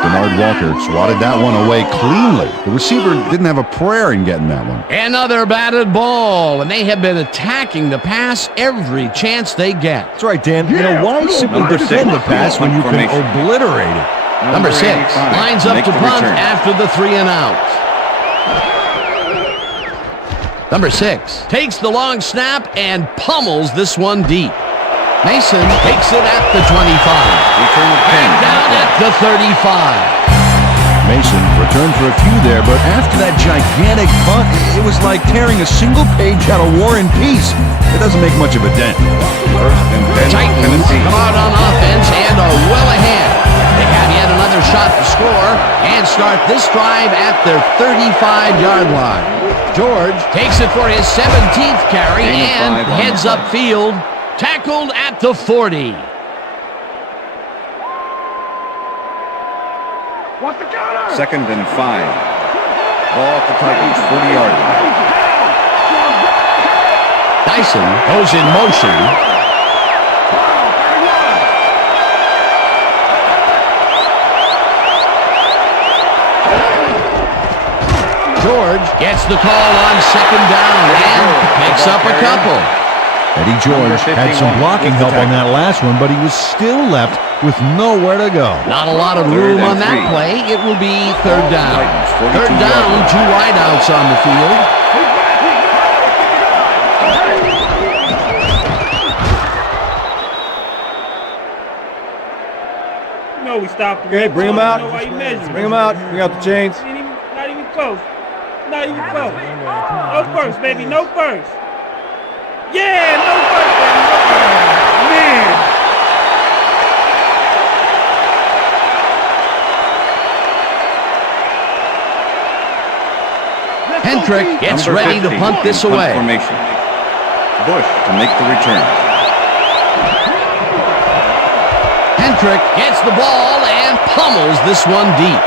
Denard Walker swatted that one away cleanly. The receiver didn't have a prayer in getting that one. Another batted ball, and they have been attacking the pass every chance they get. That's right, Dan. You know, why simply defend the pass when you can obliterate it? Number 6 lines up to punt after the 3 and out. Number 6 takes the long snap and pummels this one deep. Mason takes it at the 25. And down at the 35. Mason returned for a few there, but after that gigantic punt, it was like tearing a single page out of War and Peace. It doesn't make much of a dent. Titans come out on offense and are well ahead. They have yet another shot to score and start this drive at their 35-yard line. George takes it for his 17th carry and heads upfield, tackled at the 40. What's the counter? 2nd and 5. Ball at the Titans' 40-yard line. Dyson goes in motion. George gets the call on second down and picks up a couple. Eddie George had some blocking help on that last one, but he was still left with nowhere to go. Not a lot of room on that play. It will be third down. Third down, 2 wideouts on the field. We stopped him. Okay, bring him out. Bring him out. Bring out the chains. Not even close. Not even close. No first, baby. No first. Yeah, no first, baby. Man. Hendrick gets ready to punt this away. Formation. Bush to make the return. Hendrick gets the ball and pummels this one deep.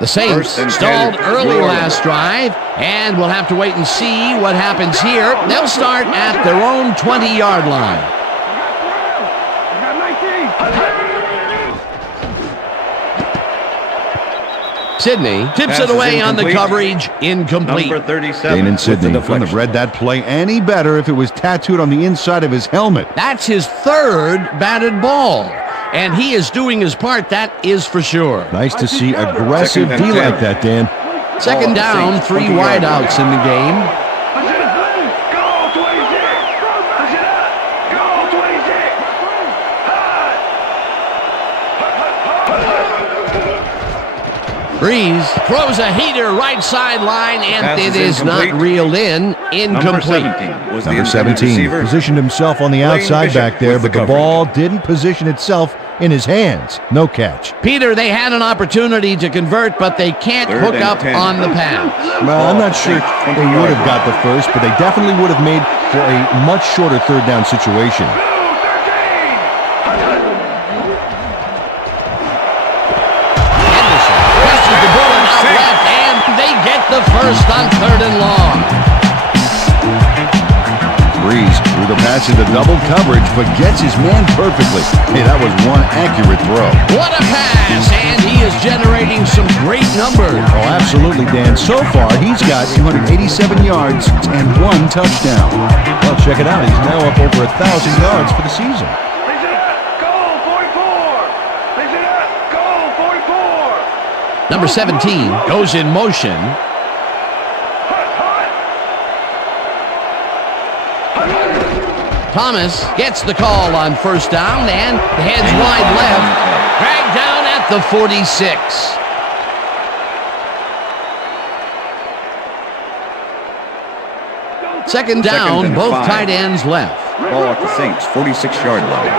The Saints stalled early last drive, and we'll have to wait and see what happens here. They'll start at their own 20-yard line. Sidney tips it away on the coverage. Incomplete. Number 37. Dane and Sidney wouldn't have read that play any better if it was tattooed on the inside of his helmet. That's his third batted ball, and he is doing his part, that is for sure. Nice to see aggressive D like that, Dan. Second down, 3 wideouts in the game. Breeze throws a heater right sideline, and it is not reeled in. Incomplete. Number 17 positioned himself on the outside back there, but the ball didn't position itself in his hands. No catch. Peter, they had an opportunity to convert, but they can't hook up on the pass. Well, I'm not sure they would have got the first, but they definitely would have made for a much shorter third down situation. The first on third and long. Breeze threw the pass into double coverage, but gets his man perfectly. Hey, that was one accurate throw. What a pass, and he is generating some great numbers. Oh, absolutely, Dan. So far, he's got 287 yards and 1 touchdown. Well, check it out. He's now up over 1,000 yards for the season. Number 17 goes in motion. Thomas gets the call on first down and heads wide left. Dragged down at the 46. Second down, both tight ends left. Ball at the Saints, 46-yard line.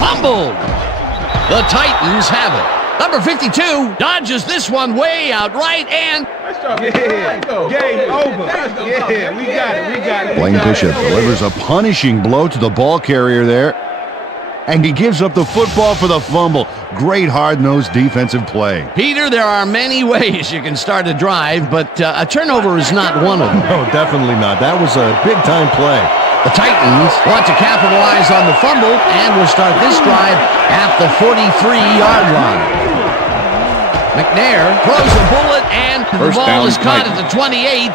Fumbled. The Titans have it. Number 52 dodges this one way out right, and game over. Yeah, we got it. Blaine Bishop delivers a punishing blow to the ball carrier there, and he gives up the football for the fumble. Great hard-nosed defensive play. Peter, there are many ways you can start a drive, but a turnover is not one of them. No, definitely not. That was a big-time play. The Titans want to capitalize on the fumble and will start this drive at the 43-yard line. McNair throws a bullet, and the ball is caught at the 28.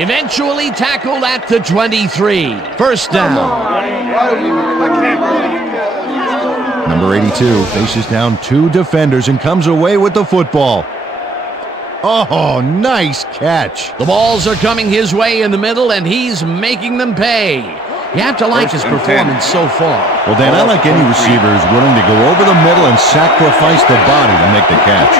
Eventually tackled at the 23. First down. Number 82 faces down 2 defenders and comes away with the football. Oh, nice catch. The balls are coming his way in the middle, and he's making them pay. You have to like his performance so far. Well, Dan, I like any receiver who's willing to go over the middle and sacrifice the body to make the catch.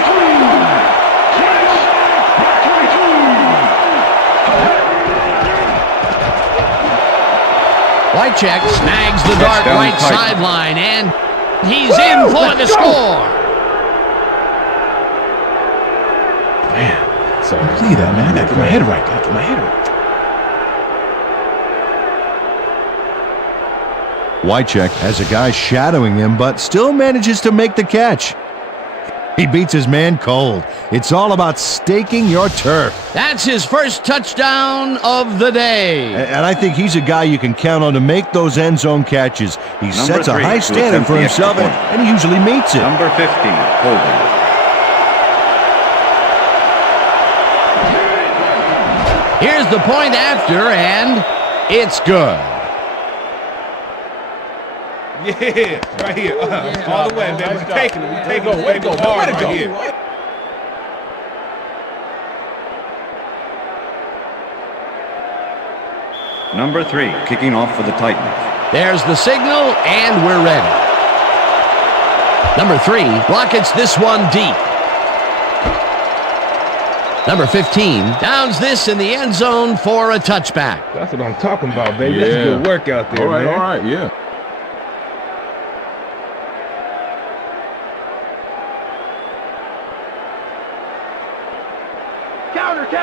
Wycheck snags the dart right sideline, and he's in for the score. Man, so see that, man. I gotta get my head right. Wycheck has a guy shadowing him, but still manages to make the catch. He beats his man cold. It's all about staking your turf. That's his first touchdown of the day. And I think he's a guy you can count on to make those end zone catches. He sets a high standard for himself, and he usually meets it. Number 50, holding. Here's the point after, and it's good. Yeah, right here. All the way, man. We're taking it. We're taking it. Way to go hard right here. Number 3, kicking off for the Titans. There's the signal, and we're ready. Number 3 rockets this one deep. Number 15 downs this in the end zone for a touchback. That's what I'm talking about, baby. That's a good work out there, man. All right, yeah.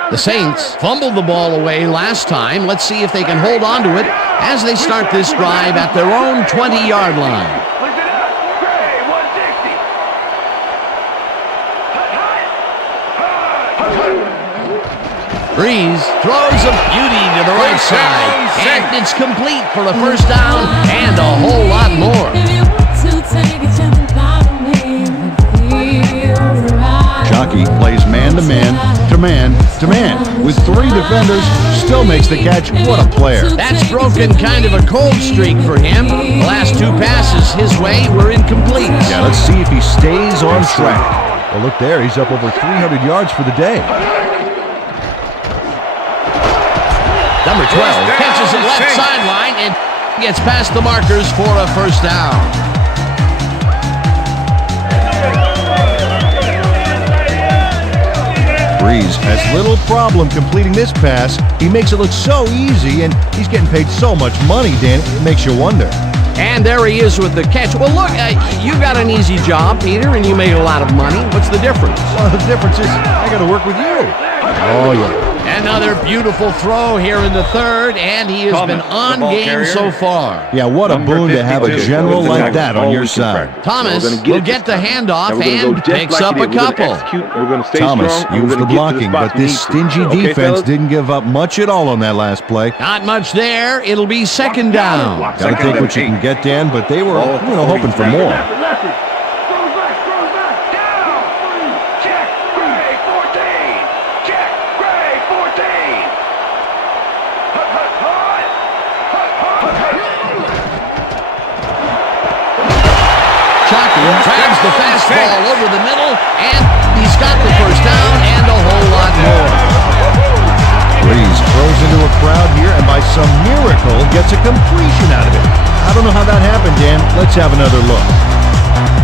The Saints fumbled the ball away last time. Let's see if they can hold on to it as they start this drive at their own 20-yard line. Listen up. Gray, 160. Breeze throws a beauty to the right side, and it's complete for a first down and a whole lot more. Jockey plays man-to-man, to man. With 3 defenders, still makes the catch. What a player. That's broken kind of a cold streak for him. The last 2 passes his way were incomplete. Yeah, let's see if he stays on track. Well, look there. He's up over 300 yards for the day. Number 12 catches it left sideline and gets past the markers for a first down. Breeze has little problem completing this pass. He makes it look so easy, and he's getting paid so much money, Dan. It makes you wonder. And there he is with the catch. Well, look, you got an easy job, Peter, and you make a lot of money. What's the difference? Well, the difference is I got to work with you. Oh, yeah. Another beautiful throw here in the third, and he has been on game so far. Yeah, what a boon to have a general like that on your side. Thomas will get the handoff and picks up a couple. Thomas used the blocking, but this stingy defense didn't give up much at all on that last play. Not much there. It'll be second down. Gotta take what you can get, Dan, but they were, hoping for more. Grabs the fastball over the middle, and he's got the first down and a whole lot more. Breeze throws into a crowd here, and by some miracle, gets a completion out of it. I don't know how that happened, Dan. Let's have another look.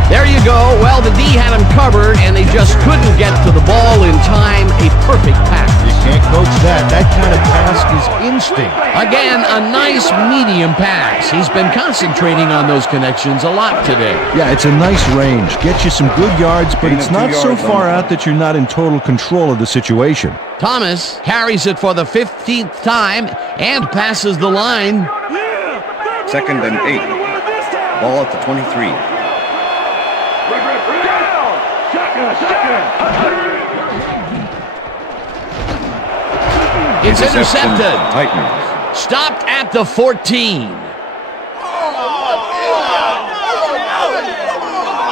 There you go. Well, the D had him covered, and they just couldn't get to the ball in time. A perfect pass. You can't coach that. That kind of pass is instinct. Again, a nice medium pass. He's been concentrating on those connections a lot today. Yeah, it's a nice range. Gets you some good yards, but it's not so far out that you're not in total control of the situation. Thomas carries it for the 15th time and passes the line. Second and 8. Ball at the 23. It's intercepted. Titans. Stopped at the 14.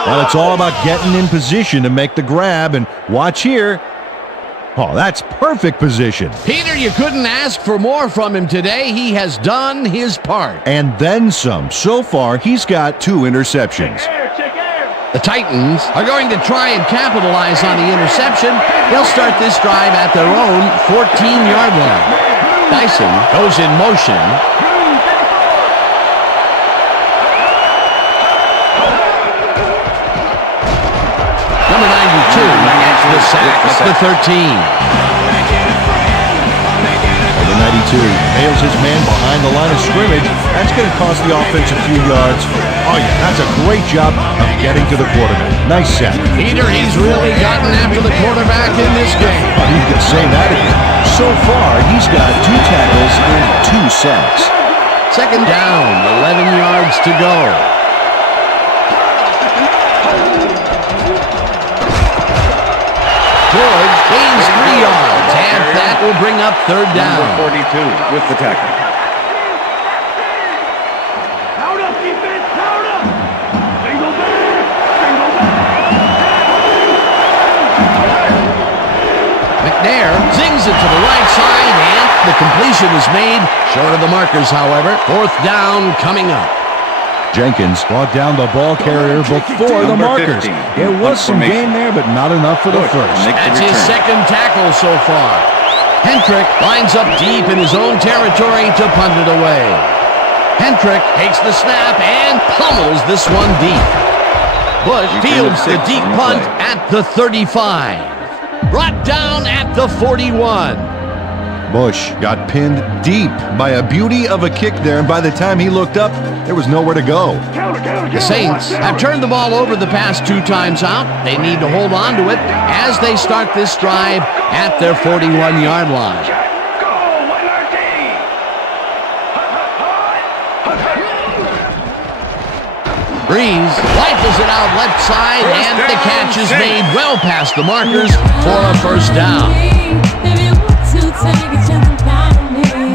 Well, it's all about getting in position to make the grab, and watch here. Oh, that's perfect position. Peter, you couldn't ask for more from him today. He has done his part. And then some. So far, he's got 2 interceptions. The Titans are going to try and capitalize on the interception. They'll start this drive at their own 14-yard line. Dyson goes in motion. Number 92 gets the sack at the 13. Number 92 nails his man behind the line of scrimmage. That's going to cost the offense a few yards. Oh, yeah, that's a great job of getting to the quarterback. Nice sack. Peter, he's really gotten after the quarterback in this game. Oh, you can say that again. So far, he's got 2 tackles and 2 sacks. Second down, 11 yards to go. George gains 3 yards, and that will bring up third down. Number 42 with the tackle. Pound up, defense, pound up. Single back, single back. McNair zings it to the right side, and the completion is made. Short of the markers, however. Fourth down coming up. Jenkins brought down the ball carrier before the Number markers. 15, There was some formation. game there, but not enough for the Bush first. makes the That's his return. second tackle so far. Hendrick lines up deep in his own territory to punt it away. Hendrick takes the snap and pummels this one deep. Bush Return of fields the 6 deep on the punt play. at the 35. Brought down at the 41. Bush got pinned deep by a beauty of a kick there, and by the time he looked up, there was nowhere to go. The Saints have turned the ball over the past 2 times out. They need to hold on to it as they start this drive at their 41-yard line. Go, White Breeze rifles it out left side, and the catch is made well past the markers for a first down.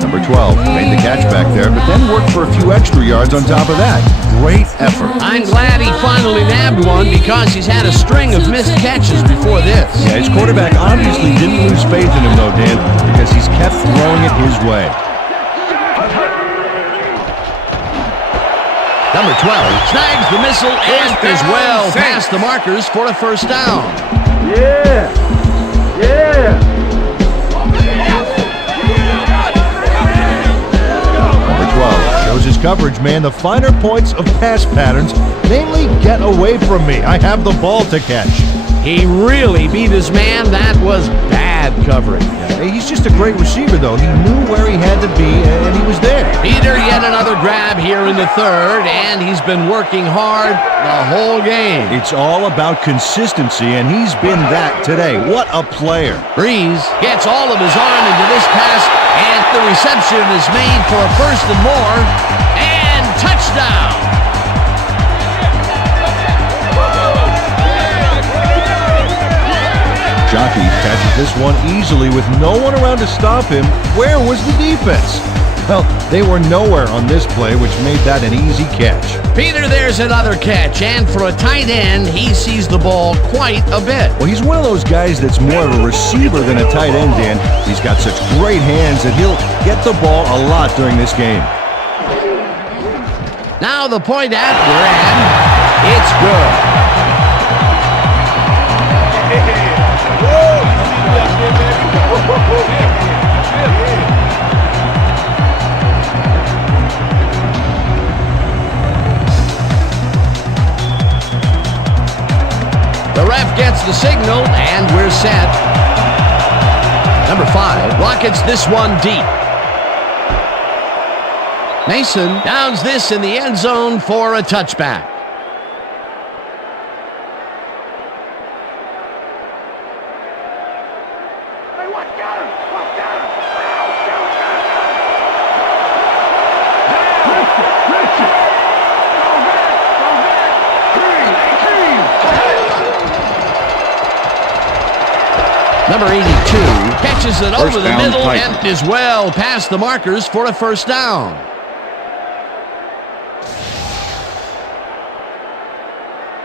Number 12 made the catch back there, but then worked for a few extra yards on top of that. Great effort. I'm glad he finally nabbed one because he's had a string of missed catches before this. Yeah, his quarterback obviously didn't lose faith in him, though, Dan, because he's kept throwing it his way. Number 12 snags the missile and is well past the markers for a first down. Yeah. Yeah. Number 12 shows his coverage, man. The finer points of pass patterns, namely, get away from me. I have the ball to catch. He really beat his man. That was bad covering. Yeah, he's just a great receiver, though. He knew where he had to be, and he was there. Peter, yet another grab here in the third, and he's been working hard the whole game. It's all about consistency, and he's been that today. What a player. Breeze gets all of his arm into this pass, and the reception is made for a first and more, and touchdown. Jockey catches this one easily with no one around to stop him. Where was the defense? Well, they were nowhere on this play, which made that an easy catch. Peter, there's another catch, and for a tight end, he sees the ball quite a bit. Well, he's one of those guys that's more of a receiver than a tight end, Dan. He's got such great hands that he'll get the ball a lot during this game. Now the point after, and it's good. The ref gets the signal, and we're set. Number 5 rockets this one deep. Mason downs this in the end zone for a touchback. Number 82 catches it over the middle and is well past the markers for a first down.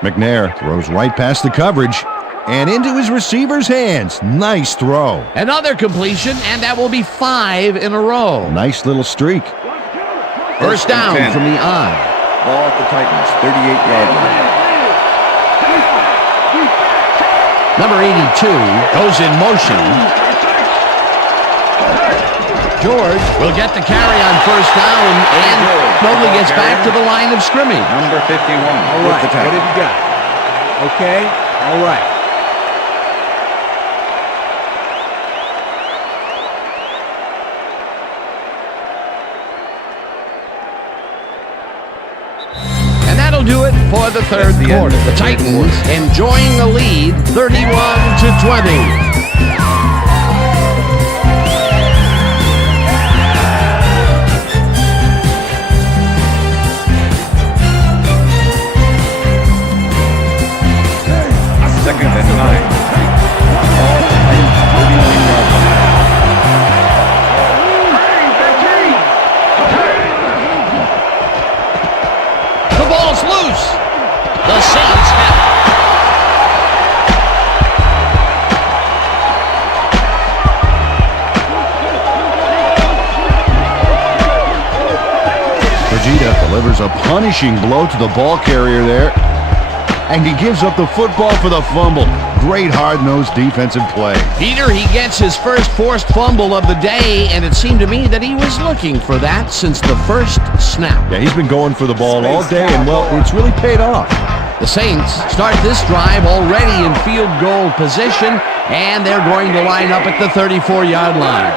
McNair throws right past the coverage and into his receiver's hands. Nice throw. Another completion, and that will be 5 in a row. Nice little streak. First down from the eye. Ball at the Titans, 38-yard line. Number 82 goes in motion. George will get the carry on first down and slowly gets back to the line of scrimmage. Number 51 All with right, the what tackle. have you got? Okay, all right. And that'll do it for the third quarter. The Titans enjoying the lead, 31-20. Second and 9. Ball Zeta delivers a punishing blow to the ball carrier there. And he gives up the football for the fumble. Great hard-nosed defensive play. Peter, he gets his first forced fumble of the day, and it seemed to me that he was looking for that since the first snap. Yeah, he's been going for the ball all day, and, well, it's really paid off. The Saints start this drive already in field goal position, and they're going to line up at the 34-yard line.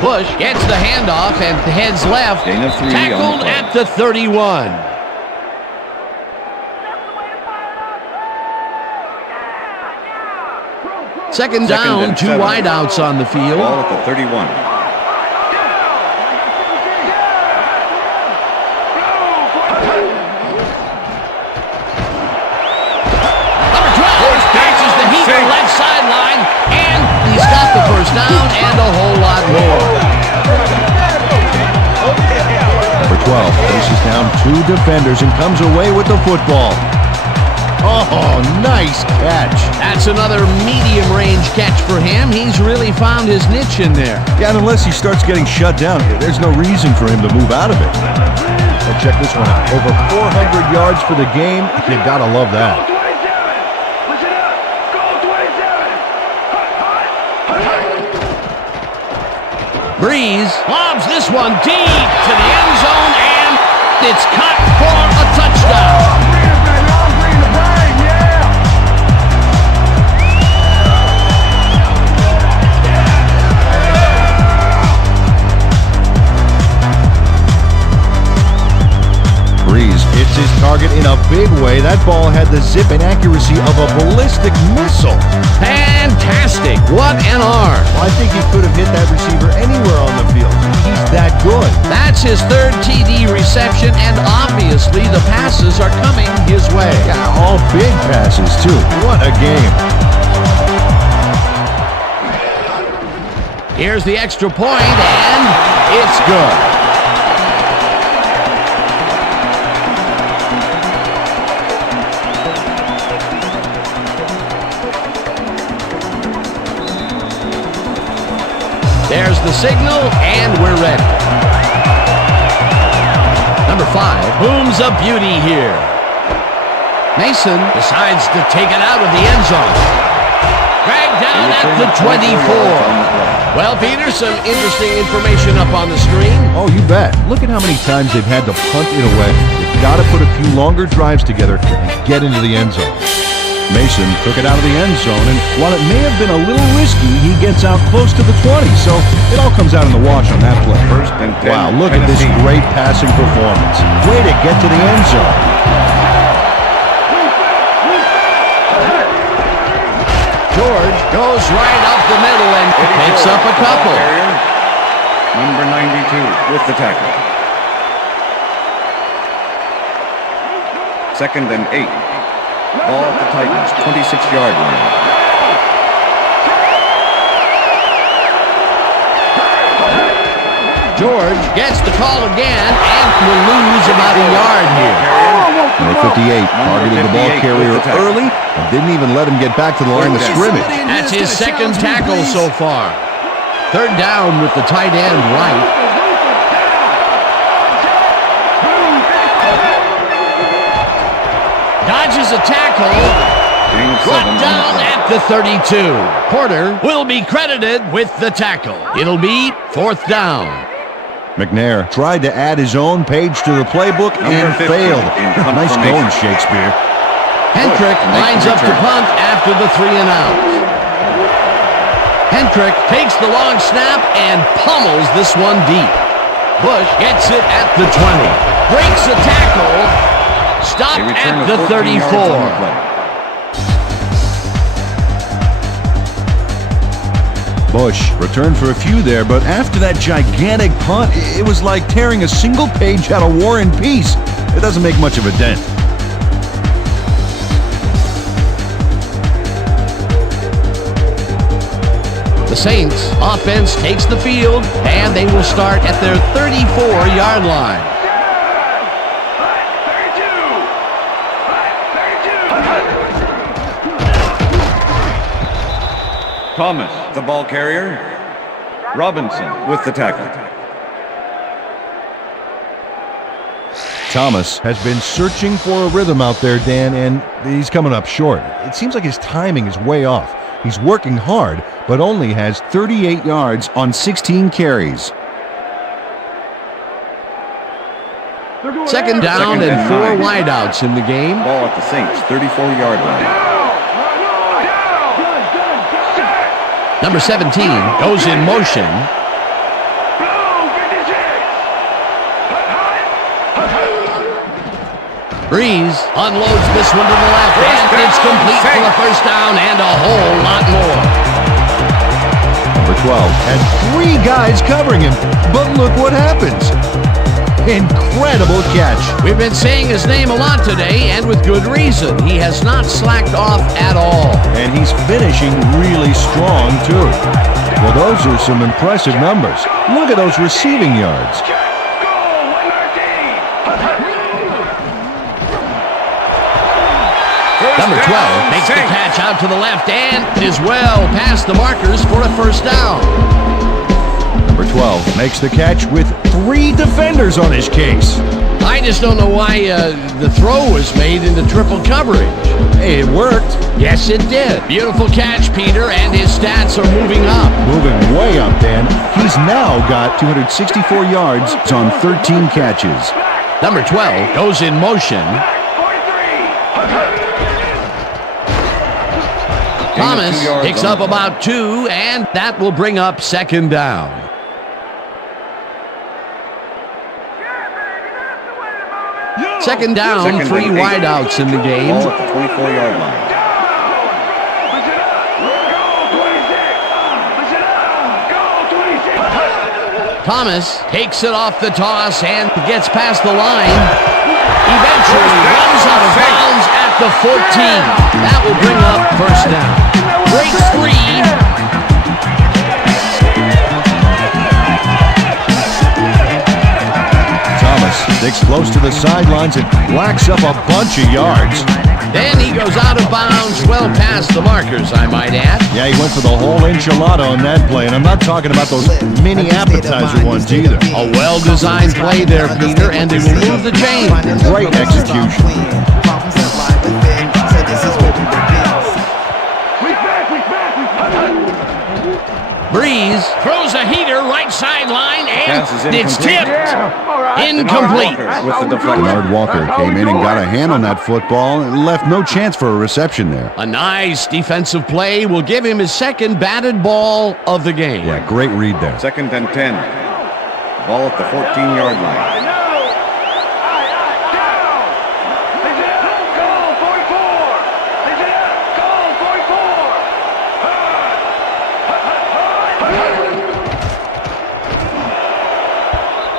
Bush gets the handoff and heads left. Tackled at the 31. Second down, 2 wideouts on the field. Ball at the 31. Number 12 catches the heat on the left sideline, and he's got the first down and a whole lot more. Number 12 faces down 2 defenders and comes away with the football. Oh, nice catch. That's another medium-range catch for him. He's really found his niche in there. Yeah, and unless he starts getting shut down, there's no reason for him to move out of it. Well, check this one out. Over 400 yards for the game. You gotta love that. Breeze lobs this one deep to the end zone, and it's caught for a touchdown. Breeze hits his target in a big way. That ball had the zip and accuracy of a ballistic missile. Fantastic. What an arm. Well, I think he could have hit that receiver anywhere on the field. He's that good. That's his third TD reception, and obviously the passes are coming his way. Yeah, all big passes, too. What a game. Here's the extra point, and it's good. There's the signal, and we're ready. Number 5 booms a beauty here. Mason decides to take it out of the end zone. Dragged down at the 24. Well, Peter, some interesting information up on the screen. Oh, you bet. Look at how many times they've had to punt it away. They've got to put a few longer drives together and get into the end zone. Mason took it out of the end zone, and while it may have been a little risky, he gets out close to the 20, so it all comes out in the wash on that play. First and 10, wow, look at this great passing performance. Way to get to the end zone. George goes right up the middle and picks up a couple. Number 92 with the tackle. Second and 8. Ball at the Titans, 26-yard line. George gets the call again and will lose about a yard here. Number 58 targeted the ball carrier early and didn't even let him get back to the line of scrimmage. That's his second tackle so far. Third down with the tight end right. Dodges a tackle. Brought down at the 32. Porter will be credited with the tackle. It'll be 4th down. McNair tried to add his own page to the playbook and failed. Nice going, Shakespeare. Hendrick lines up to punt after the 3 and out. Hendrick takes the long snap and pummels this one deep. Bush gets it at the 20. Breaks a tackle. Stopped at the 34. Bush returned for a few there, but after that gigantic punt, it was like tearing a single page out of War and Peace. It doesn't make much of a dent. The Saints offense takes the field, and they will start at their 34-yard line. Thomas, the ball carrier. Robinson with the tackle. Thomas has been searching for a rhythm out there, Dan, and he's coming up short. It seems like his timing is way off. He's working hard, but only has 38 yards on 16 carries. Second down and 4 wideouts in the game. Ball at the Saints, 34-yard line. Number 17 goes in motion. Breeze unloads this one to the left, and it's complete for the first down and a whole lot more. Number 12 had 3 guys covering him, but look what happens. Incredible catch. We've been saying his name a lot today, and with good reason. He has not slacked off at all. And he's finishing really strong, too. Well, those are some impressive numbers. Look at those receiving yards. Number 12 makes the catch out to the left and is well past the markers for a first down. Number 12 makes the catch with 3 defenders on his case. I just don't know why the throw was made into triple coverage. Hey, it worked. Yes, it did. Beautiful catch, Peter, and his stats are moving up. Moving way up, Dan. He's now got 264 yards on 13 catches. Number 12 goes in motion. Thomas picks up about 2, and that will bring up second down. Second down, 3 wideouts in the game. Ball at the 24-yard line. Thomas takes it off the toss and gets past the line. Eventually runs out of bounds at the 14. That will bring up first down. Breaks free. Thomas sticks close to the sidelines and racks up a bunch of yards. Then he goes out of bounds well past the markers, I might add. Yeah, he went for the whole enchilada on that play, and I'm not talking about those mini appetizer ones either. A well-designed play there, Peter, and it will move the chain. Great execution. Breeze throws a heater right sideline, and it's tipped. Incomplete. Bernard Walker came in and got a hand on that football and left no chance for a reception there. A nice defensive play will give him his second batted ball of the game. Yeah, great read there. Second and 10. Ball at the 14-yard line.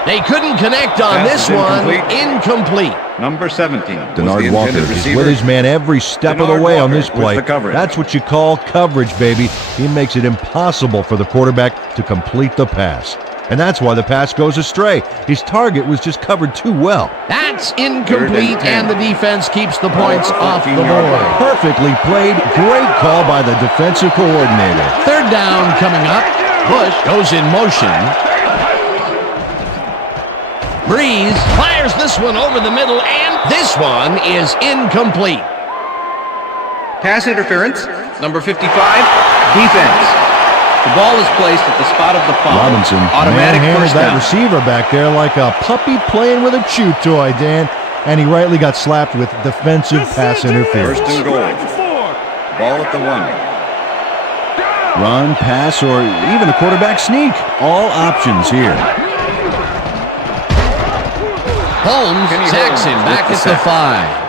They couldn't connect on this one. Incomplete. Number 17. Bernard Walker is with his man every step of the way on this play. That's what you call coverage, baby. He makes it impossible for the quarterback to complete the pass. And that's why the pass goes astray. His target was just covered too well. That's incomplete, and the defense keeps the points off the board. Perfectly played. Great call by the defensive coordinator. Third down coming up. Bush goes in motion. Breeze fires this one over the middle, and this one is incomplete. Pass interference, number 55, defense. The ball is placed at the spot of the foul. Robinson Automatic manhandled first that down. receiver back there like a puppy playing with a chew toy, Dan, and he rightly got slapped with defensive pass interference. First and goal. Ball at the 1. Run, pass, or even a quarterback sneak. All options here. Holmes sacks him back at the 5.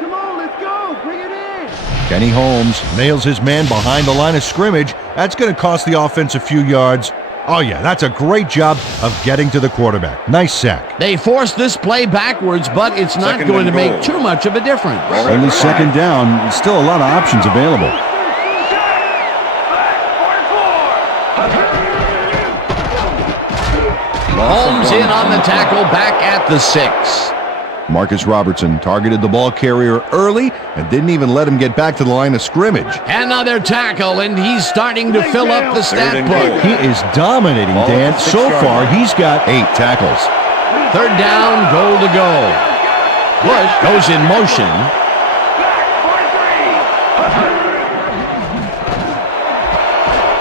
Come on, let's go. Bring it in. Kenny Holmes nails his man behind the line of scrimmage. That's going to cost the offense a few yards. Oh, yeah, that's a great job of getting to the quarterback. Nice sack. They force this play backwards, but it's not going to make too much of a difference. Only second down. Still a lot of options available. Holmes in on the tackle, back at the 6. Marcus Robertson targeted the ball carrier early and didn't even let him get back to the line of scrimmage. Another tackle, and he's starting to fill up the stat book. He is dominating, Dan. So far, he's got 8 tackles. Third down, goal to go. Bush goes in motion.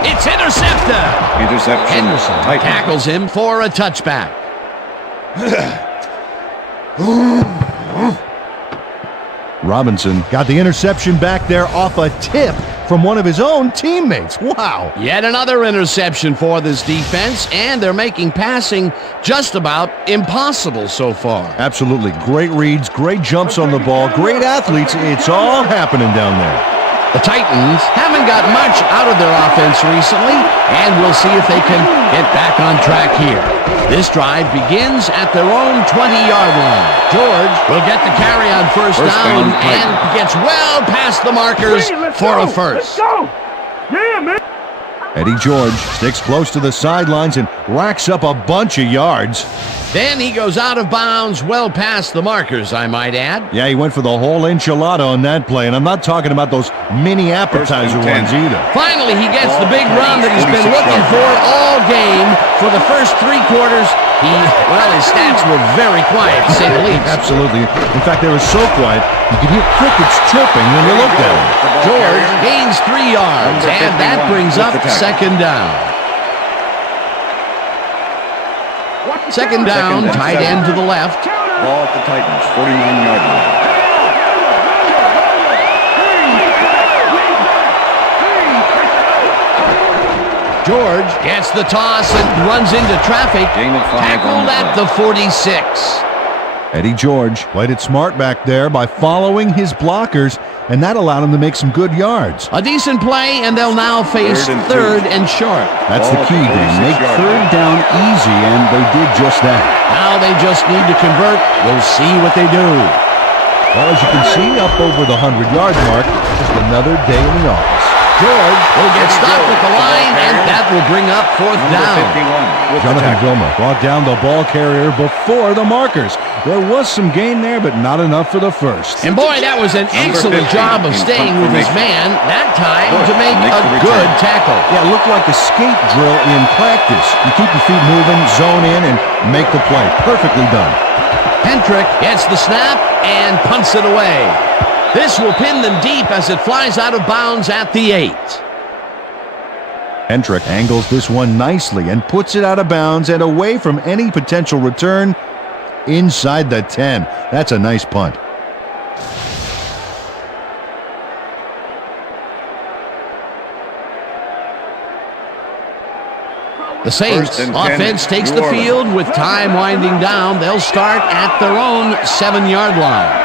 It's intercepted. Interception. Henderson Titans. tackles him for a touchback. Robinson got the interception back there off a tip from one of his own teammates. Wow. Yet another interception for this defense, and they're making passing just about impossible so far. Absolutely. Great reads, great jumps on the ball, great athletes. It's all happening down there. The Titans haven't got much out of their offense recently, and we'll see if they can get back on track here. This drive begins at their own 20-yard line. George will get the carry on first down and gets well past the markers for a first. Let's go. Yeah, man. Eddie George sticks close to the sidelines and racks up a bunch of yards. Then he goes out of bounds well past the markers, I might add. Yeah, he went for the whole enchilada on that play, and I'm not talking about those mini appetizer ones either. Finally, he gets the big run that he's been looking for all game. For the first 3 quarters, his stats were very quiet, to say the least. Absolutely. In fact, they were so quiet, you could hear crickets chirping when you looked at them. George gains 3 yards, and that brings up second down. Second down, tight end to the left. Ball at the Titans, 49-yard line. George gets the toss and runs into traffic. Gain of 5 Tackled at the 46. Eddie George played it smart back there by following his blockers, and that allowed him to make some good yards. A decent play, and they'll now face third and short. That's the key, Dan. Make third down easy, and they did just that. Now they just need to convert. We'll see what they do. Well, as you can see, up over the 100-yard mark, just another day in the office. George will get stopped at the line, and that will bring up fourth down. Jonathan Vilma brought down the ball carrier before the markers. There was some gain there, but not enough for the first. And boy, that was an excellent job of staying with his man, that time to make a good tackle. Yeah, it looked like a skate drill in practice. You keep your feet moving, zone in, and make the play. Perfectly done. Hendrick gets the snap and punts it away. This will pin them deep as it flies out of bounds at the 8. Hendrick angles this one nicely and puts it out of bounds and away from any potential return inside the 10. That's a nice punt. The Saints offense takes the field with time winding down. They'll start at their own 7-yard line.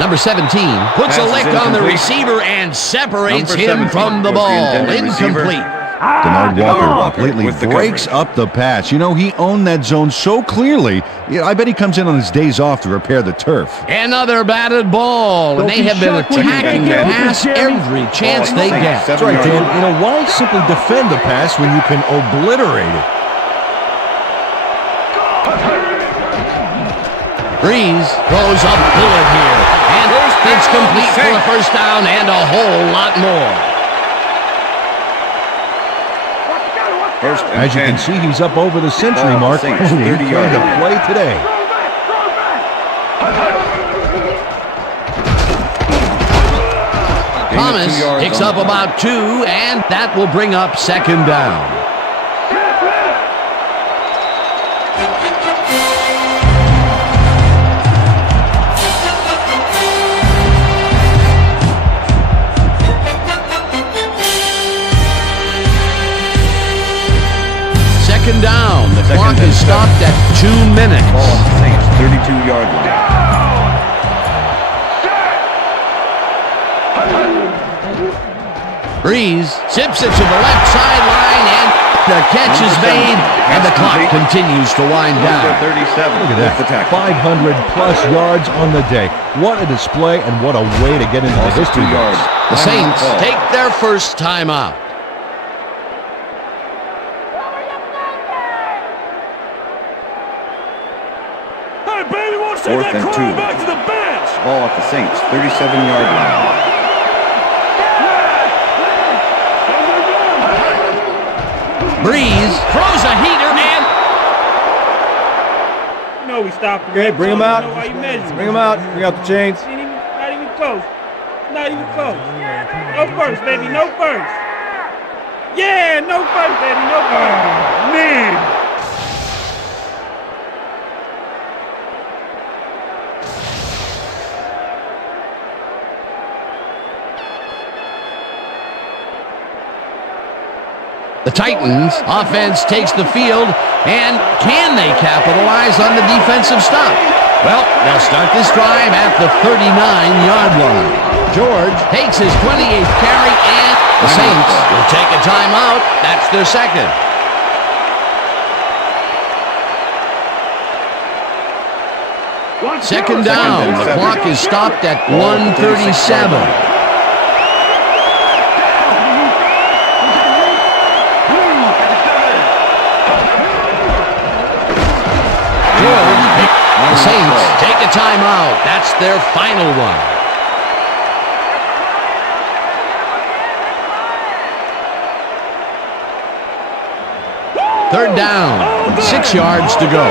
Number 17 puts a lick on the receiver and separates him from the ball. Incomplete. Denard Walker completely breaks up the pass. You know, he owned that zone so clearly. I bet he comes in on his days off to repair the turf. Another batted ball, and they have been attacking the pass every chance they get. That's right, Dan. You know, why simply defend the pass when you can obliterate it? Breeze throws a bullet here, and it's complete for a first down and a whole lot more. As you can see, he's up over the century mark, and he's trying to play today. Thomas picks up about 2, and that will bring up second down. Second down. The clock is stopped at 2 minutes. Ball at the Saints, 32-yard line. Breeze zips it to the left sideline, and the catch is made, and the clock continues to wind down. Number 37. Look at that. 500-plus yards on the day. What a display, and what a way to get into the history books. The Saints take their first time out. Fourth and 2. Back to the bench. Ball at the Saints, 37-yard line. Breeze throws a heater and... You know we stopped him. Okay, bring him out. You know why you measuring. Bring him out. Bring out the chains. Not even close. Not even close. No first, baby. No first. Yeah, no first, baby. No first. Man. The Titans offense takes the field, and can they capitalize on the defensive stop? Well, they'll start this drive at the 39-yard line. George takes his 28th carry, and the Saints will take a timeout. That's their second. Second down. The clock is stopped at 1:37. The Saints take a timeout. That's their final one. Third down, 6 yards to go.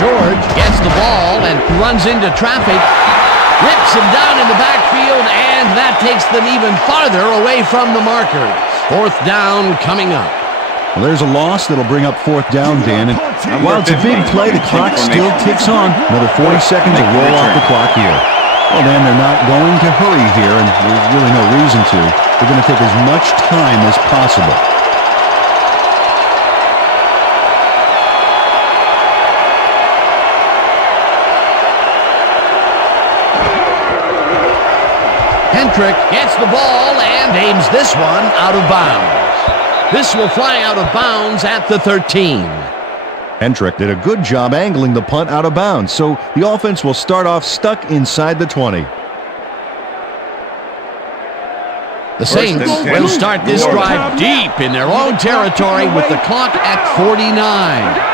George gets the ball and runs into traffic. Rips him down in the backfield, and that takes them even farther away from the markers. Fourth down coming up. Well, there's a loss that'll bring up fourth down, Dan. And while it's a big play, the clock still ticks on. Another 40 seconds to roll off the clock here. Well, Dan, they're not going to hurry here, and there's really no reason to. They're going to take as much time as possible. Hendrick gets the ball and aims this one out of bounds. This will fly out of bounds at the 13. Hendrick did a good job angling the punt out of bounds, so the offense will start off stuck inside the 20. The Saints will start this drive deep in their own territory with the clock at 49.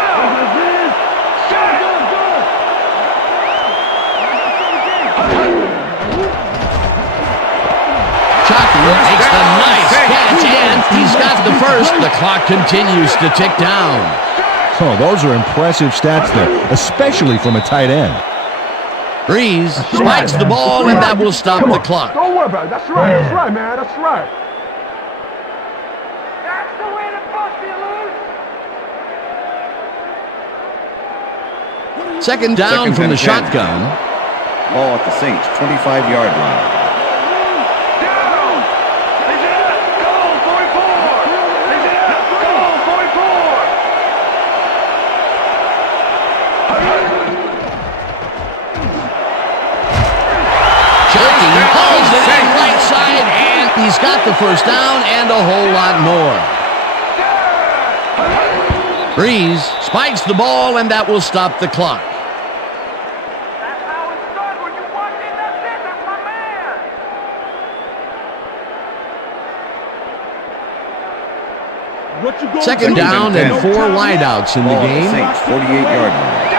Makes the nice catch, and he's got the first. The clock continues to tick down. Oh, those are impressive stats there, especially from a tight end. Breeze spikes the ball, and that will stop the clock. Don't worry about it. That's right. That's right, man. That's right. That's the way to bust you, Luke. Second down from the shotgun. Ball at the Saints' 25-yard line. He's got the first down and a whole lot more. Breeze spikes the ball, and that will stop the clock. That's how it's done when you walk in. That's it. That's my man. Second down and 4 wideouts in the game. Saints 48-yard line.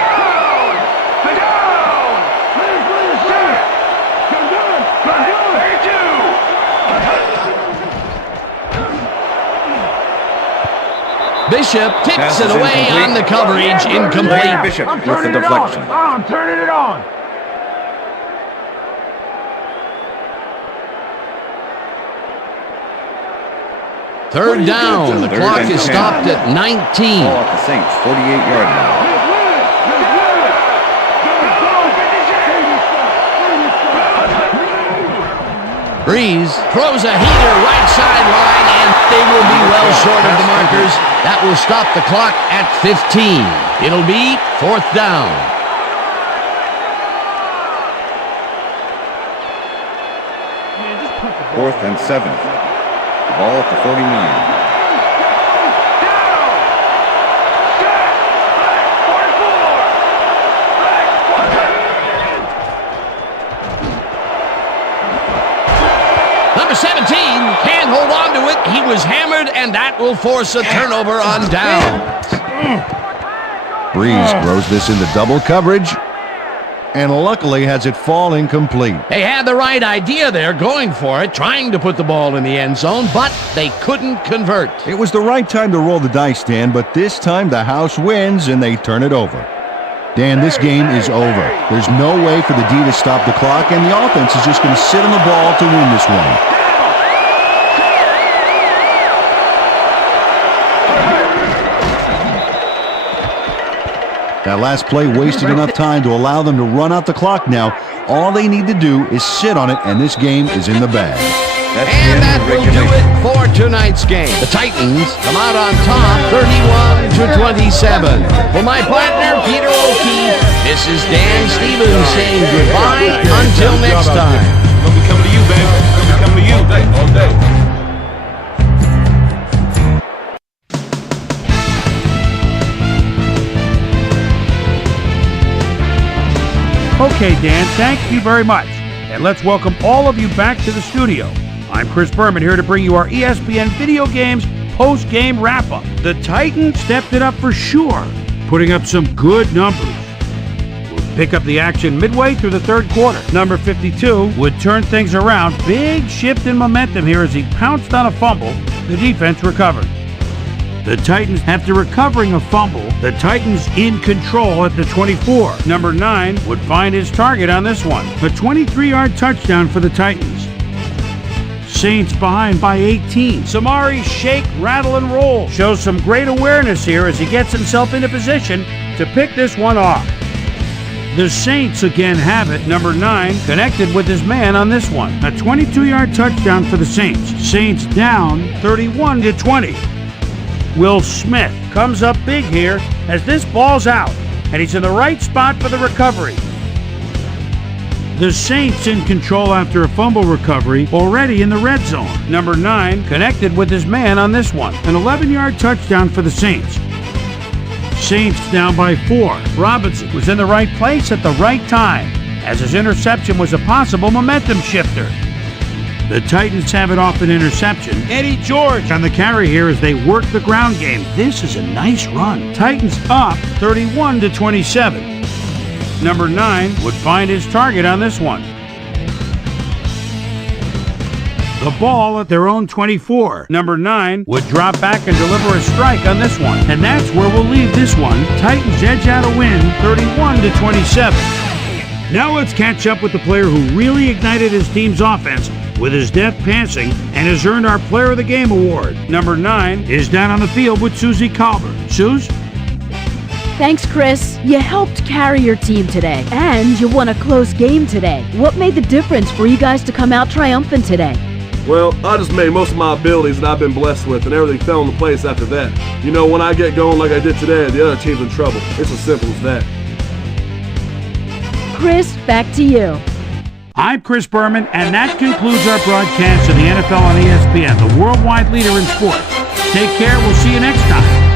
Bishop tips it away on the coverage, incomplete. Bishop with the deflection. I'm turning it on. Third down. The clock is stopped at 19. Ball at the Saints' 48-yard line. Breeze throws a heater right sideline, and they will be well short of the markers. That will stop the clock at 15. It'll be fourth down. Fourth and 7. Ball at the 49. Number 17 can't hold on to it. He was hammered, and that will force a turnover on downs. Breeze throws this into double coverage. and luckily has it fall incomplete. They had the right idea there, going for it, trying to put the ball in the end zone, but they couldn't convert. It was the right time to roll the dice, Dan, but this time the house wins and they turn it over. Dan, this game is over. There's no way for the D to stop the clock, and the offense is just going to sit on the ball to win this one. That last play wasted enough time to allow them to run out the clock now. All they need to do is sit on it, and this game is in the bag. And that will do it for tonight's game. The Titans come out on top, 31-27. For my partner, Peter O'Keefe, this is Dan Stevens saying goodbye until next time. Gonna be coming to you, baby. Gonna be coming to you all day. Okay, Dan, thank you very much. And let's welcome all of you back to the studio. I'm Chris Berman here to bring you our ESPN Video Games post-game wrap-up. The Titans stepped it up for sure, putting up some good numbers. We'll pick up the action midway through the third quarter. Number 52 would turn things around. Big shift in momentum here as he pounced on a fumble. The defense recovered. The Titans, after recovering a fumble, the Titans in control at the 24. Number 9 would find his target on this one. A 23-yard touchdown for the Titans. Saints behind by 18. Samari's shake, rattle, and roll shows some great awareness here as he gets himself into position to pick this one off. The Saints again have it. Number 9 connected with his man on this one. A 22-yard touchdown for the Saints. Saints down 31-20. Will Smith comes up big here as this ball's out, and he's in the right spot for the recovery. The Saints in control after a fumble recovery, already in the red zone. Number 9 connected with his man on this one. An 11-yard touchdown for the Saints. Saints down by 4. Robinson was in the right place at the right time, as his interception was a possible momentum shifter. The Titans have it off an interception. Eddie George on the carry here as they work the ground game. This is a nice run. Titans up 31-27. Number 9 would find his target on this one. The ball at their own 24. Number 9 would drop back and deliver a strike on this one. And that's where we'll leave this one. Titans edge out a win 31-27. Now let's catch up with the player who really ignited his team's offense with his deft passing and has earned our Player of the Game award. Number 9 is down on the field with Susie Colbert. Suze? Thanks, Chris. You helped carry your team today, and you won a close game today. What made the difference for you guys to come out triumphant today? Well, I just made most of my abilities that I've been blessed with, and everything fell into place after that. You know, when I get going like I did today, the other team's in trouble. It's as simple as that. Chris, back to you. I'm Chris Berman, and that concludes our broadcast of the NFL on ESPN, the worldwide leader in sports. Take care. We'll see you next time.